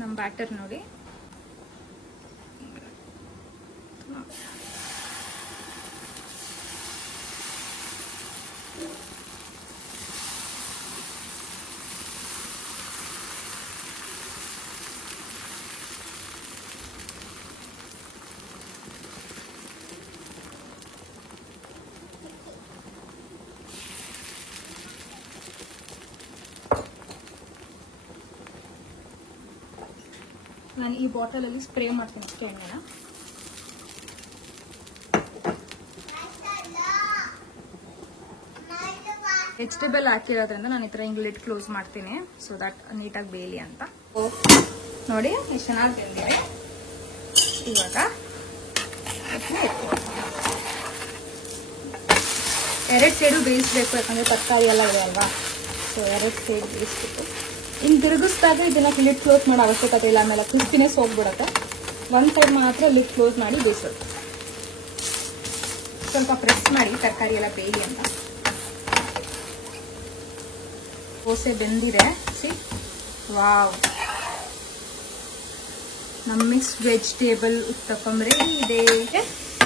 ನಮ್ಮ ಬ್ಯಾಟರ್ ನೋಡಿ. ನಾನು ಈ ಬಾಟಲಲ್ಲಿ ಸ್ಪ್ರೇ ಮಾಡ್ತೀನಿ ಅಷ್ಟೇ ಎಣ್ಣೆನ. ವೆಜಿಟೇಬಲ್ ಹಾಕಿರೋದ್ರಿಂದ ನಾನು ಈ ಥರ ಹಿಂಗೆ ಲಿಡ್ ಕ್ಲೋಸ್ ಮಾಡ್ತೀನಿ, ಸೊ ದಟ್ ನೀಟಾಗಿ ಬೇಯಲಿ ಅಂತ. ನೋಡಿ ಎಷ್ಟು ಚೆನ್ನಾಗಿ ಬೆಂದಿದೆ. ಇವಾಗ ಎರಡು ಸೈಡು ಬೇಯಿಸ್ಬೇಕು, ಯಾಕಂದರೆ ತರಕಾರಿ ಎಲ್ಲ ಇದೆ ಅಲ್ವಾ. ಸೊ ಎರಡು ಸೈಡ್ ಬೇಯಿಸ್ಬೇಕು. ಇನ್ನು ತಿರುಗಿಸಿದಾಗ ಇದನ್ನು ಲಿಡ್ ಕ್ಲೋಸ್ ಮಾಡೋ ಅವಶ್ಯಕತೆ ಇಲ್ಲ, ಆಮೇಲೆ ಕ್ರಿಸ್ಪಿನೆಸ್ ಹೋಗ್ಬಿಡುತ್ತೆ. ಒಂದು ಸೈಡ್ ಮಾತ್ರ ಲಿಡ್ ಕ್ಲೋಸ್ ಮಾಡಿ ಬೇಯಿಸೋದು. ಸ್ವಲ್ಪ ಪ್ರೆಸ್ ಮಾಡಿ ತರಕಾರಿ ಎಲ್ಲ ಬೇಯಲಿ ಅಂತ. ದೋಸೆ ಬೆಂದಿದೆ. ಸಿ ವಾವ್, ನಮ್ಮ ಮಿಕ್ಸ್ಡ್ ವೆಜಿಟೇಬಲ್ ಉತ್ತಪ್ಪಂ ರೆಡಿ ಇದೆ.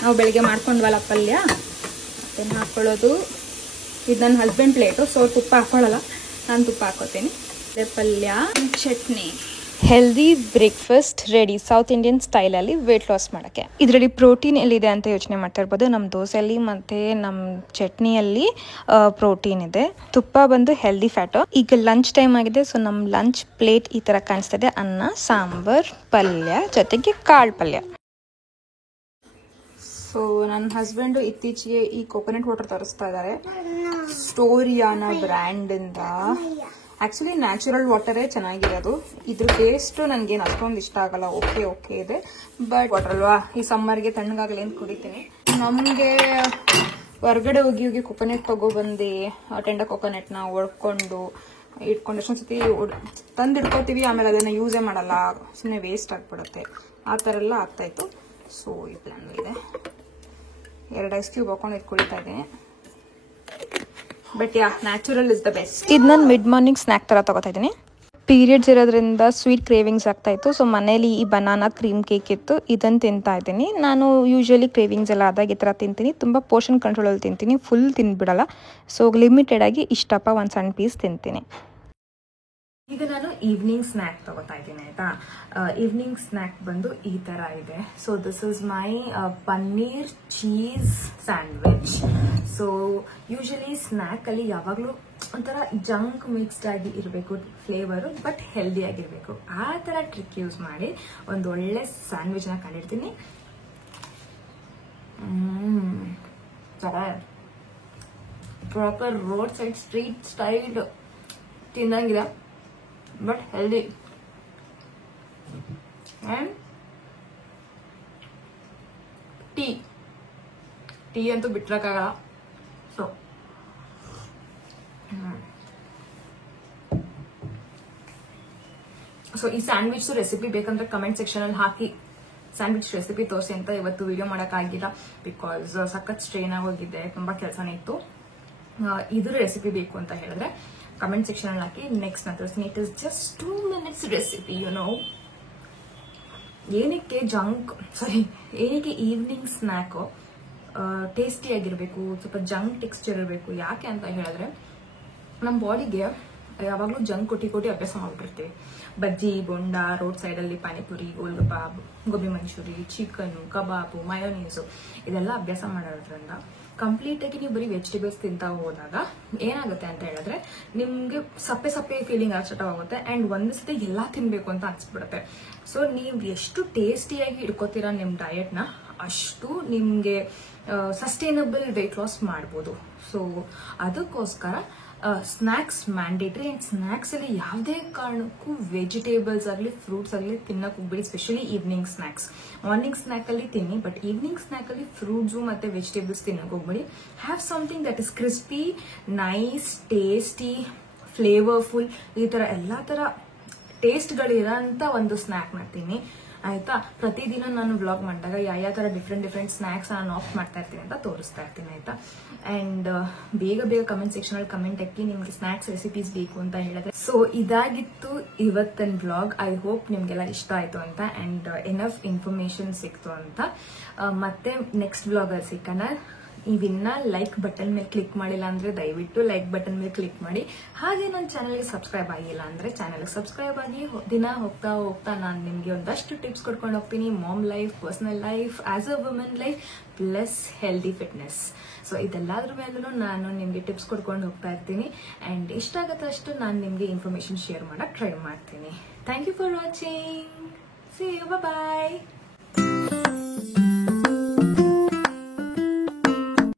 ನಾವು ಬೆಳಿಗ್ಗೆ ಮಾಡ್ಕೊಂಡ್ವಲ್ಲ ಪಲ್ಯ ಅದನ್ನು ಹಾಕ್ಕೊಳ್ಳೋದು. ಇದು ನನ್ನ ಹಸ್ಬೆಂಡ್ ಪ್ಲೇಟು, ಸೊ ತುಪ್ಪ ಹಾಕ್ಕೊಳ್ಳಲ್ಲ, ನಾನು ತುಪ್ಪ ಹಾಕೋತೀನಿ. ಪಲ್ಯ, chutney. Healthy breakfast ready south Indian ಸ್ಟೈಲಲ್ಲಿ ವೆಯ್ಟ್ ಲಾಸ್ ಮಾಡೋಕ್ಕೆ. ಇದರಲ್ಲಿ ಪ್ರೋಟೀನ್ ಎಲ್ಲಿದೆ ಅಂತ ಯೋಚನೆ ಮಾಡ್ತಾ ಇರ್ಬೋದು. ನಮ್ಮ ದೋಸೆಯಲ್ಲಿ ಮತ್ತು ನಮ್ಮ ಚಟ್ನಿಯಲ್ಲಿ ಪ್ರೋಟೀನ್ ಇದೆ. ತುಪ್ಪ ಬಂದು ಹೆಲ್ದಿ ಫ್ಯಾಟು. ಈಗ ಲಂಚ್ ಟೈಮ್ ಆಗಿದೆ, ಸೊ ನಮ್ಮ ಲಂಚ್ ಪ್ಲೇಟ್ ಈ ಥರ ಕಾಣಿಸ್ತಿದೆ. ಅನ್ನ, ಸಾಂಬಾರ್, ಪಲ್ಯ ಜೊತೆಗೆ ಕಾಳು ಪಲ್ಯ. ಸೊ ನನ್ನ ಹಸ್ಬೆಂಡು ಇತ್ತೀಚೆಗೆ ಈ ಕೋಕೋನಟ್ ವಾಟರ್ ತರಿಸ್ತಾ ಇದ್ದಾರೆ ಸ್ಟೋರಿಯಾನ ಬ್ರ್ಯಾಂಡಿಂದ. ಆ್ಯಕ್ಚುಲಿ ನ್ಯಾಚುರಲ್ ವಾಟರೇ ಚೆನ್ನಾಗಿರೋದು. ಇದ್ರ ಟೇಸ್ಟು ನನಗೇನು ಅಷ್ಟೊಂದು ಇಷ್ಟ ಆಗಲ್ಲ. ಓಕೆ ಇದೆ, ಬಟ್ ವಾಟರ್ ಅಲ್ವಾ, ಈ ಸಮ್ಮರ್ಗೆ ತಣ್ಣಗಾಗಲಿ ಅಂತ ಕುಡಿತೀನಿ. ನಮಗೆ ಹೊರಗಡೆ ಹೋಗಿ ಕೊಕೊನೆಟ್ ತೊಗೊಬಂದು ಟೆಂಡ ಕೊಕೊನೆಟ್ನ ಒಡ್ಕೊಂಡು ಇಟ್ಕೊಂಡು ಎಷ್ಟೊಂದು ಸತಿ ತಂದು ಇಟ್ಕೋತೀವಿ, ಆಮೇಲೆ ಅದನ್ನು ಯೂಸೇ ಮಾಡಲ್ಲ, ಸುಮ್ಮನೆ ವೇಸ್ಟ್ ಆಗಿಬಿಡುತ್ತೆ. ಆ ಥರ ಎಲ್ಲ ಆಗ್ತಾಯಿತ್ತು. ಸೊ ಈ ಪ್ಲ್ಯಾನ್ ಇದೆ. 2 ಐಸ್ ಕ್ಯೂಬ್ ಹಾಕೊಂಡು ಇದು ಕುಡಿತಾ ಇದ್ದೀನಿ. But yeah, natural is the best. ಇದು ನಾನು ಮಿಡ್ ಮಾರ್ನಿಂಗ್ ಸ್ನ್ಯಾಕ್ ಥರ ತೊಗೋತಾ ಇದ್ದೀನಿ. ಪೀರಿಯಡ್ಸ್ ಇರೋದ್ರಿಂದ ಸ್ವೀಟ್ ಕ್ರೇವಿಂಗ್ಸ್ ಆಗ್ತಾ ಇತ್ತು. ಸೊ ಮನೇಲಿ ಈ ಬನಾನಾ ಕ್ರೀಮ್ ಕೇಕ್ ಇತ್ತು, ಇದನ್ನು ತಿಂತಾ ಇದ್ದೀನಿ. ನಾನು ಯೂಶ್ವಲಿ ಕ್ರೇವಿಂಗ್ಸ್ ಎಲ್ಲ ಆದಾಗ ಈ ಥರ ತಿಂತೀನಿ. ತುಂಬ ಪೋರ್ಷನ್ ಕಂಟ್ರೋಲಲ್ಲಿ ತಿಂತೀನಿ, ಫುಲ್ ತಿಂದ್ಬಿಡಲ್ಲ. ಸೊ ಲಿಮಿಟೆಡ್ ಆಗಿ ಇಷ್ಟಪ್ಪ ಒಂದು ಸಣ್ಣ ಪೀಸ್ ತಿಂತೀನಿ. ಈಗ ನಾನು ಈವ್ನಿಂಗ್ ಸ್ನ್ಯಾಕ್ ತಗೋತಾ ಇದ್ದೀನಿ ಆಯ್ತಾ. ಈವ್ನಿಂಗ್ ಸ್ನ್ಯಾಕ್ ಬಂದು ಈ ತರ ಇದೆ. So this is my paneer cheese sandwich. So usually snack ಅಲ್ಲಿ ಯಾವಾಗಲೂ ಒಂಥರ ಜಂಕ್ ಮಿಕ್ಸ್ಡ್ ಆಗಿ ಇರಬೇಕು ಫ್ಲೇವರು, ಬಟ್ ಹೆಲ್ದಿ ಆಗಿರಬೇಕು. ಆ ತರ ಟ್ರಿಕ್ ಯೂಸ್ ಮಾಡಿ ಒಂದು ಒಳ್ಳೆ ಸ್ಯಾಂಡ್ವಿಚ್ ನ ಕಂಡಿಡ್ತೀನಿ. Proper road side street style ತಿನ್ನಂಗಿಲ್ಲ, but healthy. And tea ಅಂತೂ ಬಿಟ್ರಕ್ಕಾಗಲ್ಲ. ಸೊ ಈ ಸ್ಯಾಂಡ್ವಿಚ್ ರೆಸಿಪಿ ಬೇಕಂದ್ರೆ ಕಮೆಂಟ್ ಸೆಕ್ಷನ್ ಅಲ್ಲಿ ಹಾಕಿ, ಸ್ಯಾಂಡ್ವಿಚ್ ರೆಸಿಪಿ ತೋರಿಸಿ ಅಂತ. ಇವತ್ತು ವಿಡಿಯೋ ಮಾಡೋಕ್ಕಾಗಿಲ್ಲ ಬಿಕಾಸ್ ಸಖತ್ ಸ್ಟ್ರೇನ್ ಆಗೋಗಿದೆ, ತುಂಬಾ ಕೆಲಸನೇ ಇತ್ತು. ಇದ್ರ ರೆಸಿಪಿ ಬೇಕು ಅಂತ ಹೇಳಿದ್ರೆ ಕಮೆಂಟ್ ಸೆಕ್ಷನ್ ಅಲ್ಲಿ ಹಾಕಿ, ನೆಕ್ಸ್ಟ್ ನಾನು ತೋರಿಸ್ತೀನಿ. It is just 2 minutes recipe. ಏನಕ್ಕೆ ಈವ್ನಿಂಗ್ ಸ್ನ್ಯಾಕು ಟೇಸ್ಟಿ ಆಗಿರಬೇಕು, ಸ್ವಲ್ಪ ಜಂಕ್ ಟೆಕ್ಸ್ಚರ್ ಇರಬೇಕು. ಯಾಕೆ ಅಂತ ಹೇಳಿದ್ರೆ ನಮ್ಮ ಬಾಡಿಗೆ ಯಾವಾಗಲೂ ಜಂಕ್ ಕೊಟ್ಟಿ ಅಭ್ಯಾಸ ಮಾಡ್ಬಿಟ್ಟಿರ್ತೀವಿ. ಬಜ್ಜಿ, ಬೋಂಡ, ರೋಡ್ ಸೈಡಲ್ಲಿ ಪಾನಿಪುರಿ, ಗೋಲ್ಗಪ್ಪ, ಗೋಬಿ ಮಂಚೂರಿ, ಚಿಕನ್, ಕಬಾಬು, ಮಯೋನೀಸು ಇದೆಲ್ಲ ಅಭ್ಯಾಸ ಮಾಡೋದ್ರಿಂದ ಕಂಪ್ಲೀಟ್ ಆಗಿ ನೀವು ಬರೀ ವೆಜಿಟೇಬಲ್ಸ್ ತಿಂತಾ ಹೋದಾಗ ಏನಾಗುತ್ತೆ ಅಂತ ಹೇಳಿದ್ರೆ ನಿಮ್ಗೆ ಸಪ್ಪೆ ಫೀಲಿಂಗ್ ಸ್ಟಾರ್ಟ್ ಆಗುತ್ತೆ. ಅಂಡ್ ಒಂದ್ ಸತಿ ಎಲ್ಲಾ ತಿನ್ಬೇಕು ಅಂತ ಅನ್ಸ್ಬಿಡುತ್ತೆ. ಸೊ ನೀವು ಎಷ್ಟು ಟೇಸ್ಟಿಯಾಗಿ ಇಟ್ಕೋತೀರಾ ನಿಮ್ ಡಯಟ್ನ, ಅಷ್ಟು ನಿಮ್ಗೆ ಸಸ್ಟೈನಬಲ್ ವೆಯ್ಟ್ ಲಾಸ್ ಮಾಡ್ಬೋದು. ಸೊ ಅದಕ್ಕೋಸ್ಕರ ಸ್ನ್ಯಾಕ್ಸ್ ಮ್ಯಾಂಡೇಟ್ರಿ. ಅಂಡ್ ಸ್ನ್ಯಾಕ್ಸ್ ಅಲ್ಲಿ ಯಾವುದೇ ಕಾರಣಕ್ಕೂ ವೆಜಿಟೇಬಲ್ಸ್ ಆಗಲಿ ಫ್ರೂಟ್ಸ್ ಆಗಲಿ ತಿನ್ನಕ್ ಹೋಗ್ಬೇಡಿ, specially evening snacks. Morning snack ಅಲ್ಲಿ ತಿನ್ನಿ, ಬಟ್ ಈವ್ನಿಂಗ್ ಸ್ನ್ಯಾಕ್ ಅಲ್ಲಿ ಫ್ರೂಟ್ಸು ಮತ್ತೆ ವೆಜಿಟೇಬಲ್ಸ್ ತಿನ್ನಕ್ ಹೋಗ್ಬೇಡಿ. Have something that is crispy, nice, tasty, flavourful, ಈ ತರ ಎಲ್ಲಾ ತರ ಟೇಸ್ಟ್ಗಳಿರೋಂಥ ಒಂದು ಸ್ನ್ಯಾಕ್ ಮಾಡ್ತೀನಿ ಆಯ್ತಾ. ಪ್ರತಿದಿನ ನಾನು ವ್ಲಾಗ್ ಮಾಡಿದಾಗ ಯಾವ ತರ ಡಿಫ್ರೆಂಟ್ ಸ್ನ್ಯಾಕ್ಸ್ ನಾನು ಆಫ್ ಮಾಡ್ತಾ ಇರ್ತೀನಿ ಅಂತ ತೋರಿಸ್ತಾ ಇರ್ತೀನಿ ಆಯ್ತಾ. ಅಂಡ್ ಬೇಗ ಕಮೆಂಟ್ ಸೆಕ್ಷನ್ ಅಲ್ಲಿ ಕಮೆಂಟ್ ಹಾಕಿ ನಿಮ್ಗೆ ಸ್ನ್ಯಾಕ್ಸ್ ರೆಸಿಪೀಸ್ ಬೇಕು ಅಂತ ಹೇಳಿದ್ರೆ. ಸೊ ಇದಾಗಿತ್ತು ಇವತ್ತಿನ ವ್ಲಾಗ್. ಐ ಹೋಪ್ ನಿಮ್ಗೆಲ್ಲ ಇಷ್ಟ ಆಯ್ತು ಅಂತ ಅಂಡ್ ಎನಫ್ ಇನ್ಫಾರ್ಮೇಶನ್ ಸಿಕ್ತು ಅಂತ. ಮತ್ತೆ ನೆಕ್ಸ್ಟ್ ವ್ಲಾಗ್ ಅಲ್ಲಿ ಸಿಕ್ಕಣ. ನೀವಿನ್ನ ಲೈಕ್ ಬಟನ್ ಮೇಲೆ ಕ್ಲಿಕ್ ಮಾಡಿಲ್ಲ ಅಂದ್ರೆ ದಯವಿಟ್ಟು ಲೈಕ್ ಬಟನ್ ಮೇಲೆ ಕ್ಲಿಕ್ ಮಾಡಿ. ಹಾಗೆ ನನ್ನ ಚಾನಲ್ಗೆ ಸಬ್ಸ್ಕ್ರೈಬ್ ಆಗಿಲ್ಲ ಅಂದ್ರೆ ಚಾನಲ್ಗೆ ಸಬ್ಸ್ಕ್ರೈಬ್ ಆಗಿ. ದಿನ ಹೋಗ್ತಾ ನಾನು ನಿಮ್ಗೆ ಒಂದಷ್ಟು ಟಿಪ್ಸ್ ಕೊಡ್ಕೊಂಡು ಹೋಗ್ತೀನಿ. Mom life, personal life, as a women life, plus healthy fitness. So ಇದೆಲ್ಲದ್ರ ಮೇಲೂ ನಾನು ನಿಮ್ಗೆ ಟಿಪ್ಸ್ ಕೊಡ್ಕೊಂಡು ಹೋಗ್ತಾ ಇರ್ತೀನಿ. ಅಂಡ್ ಎಷ್ಟಾಗತ್ತೆ ಅಷ್ಟು ನಾನು ನಿಮ್ಗೆ ಇನ್ಫಾರ್ಮೇಶನ್ ಶೇರ್ ಮಾಡಕ್ ಟ್ರೈ ಮಾಡ್ತೀನಿ. Thank you for watching. See you. Bye bye.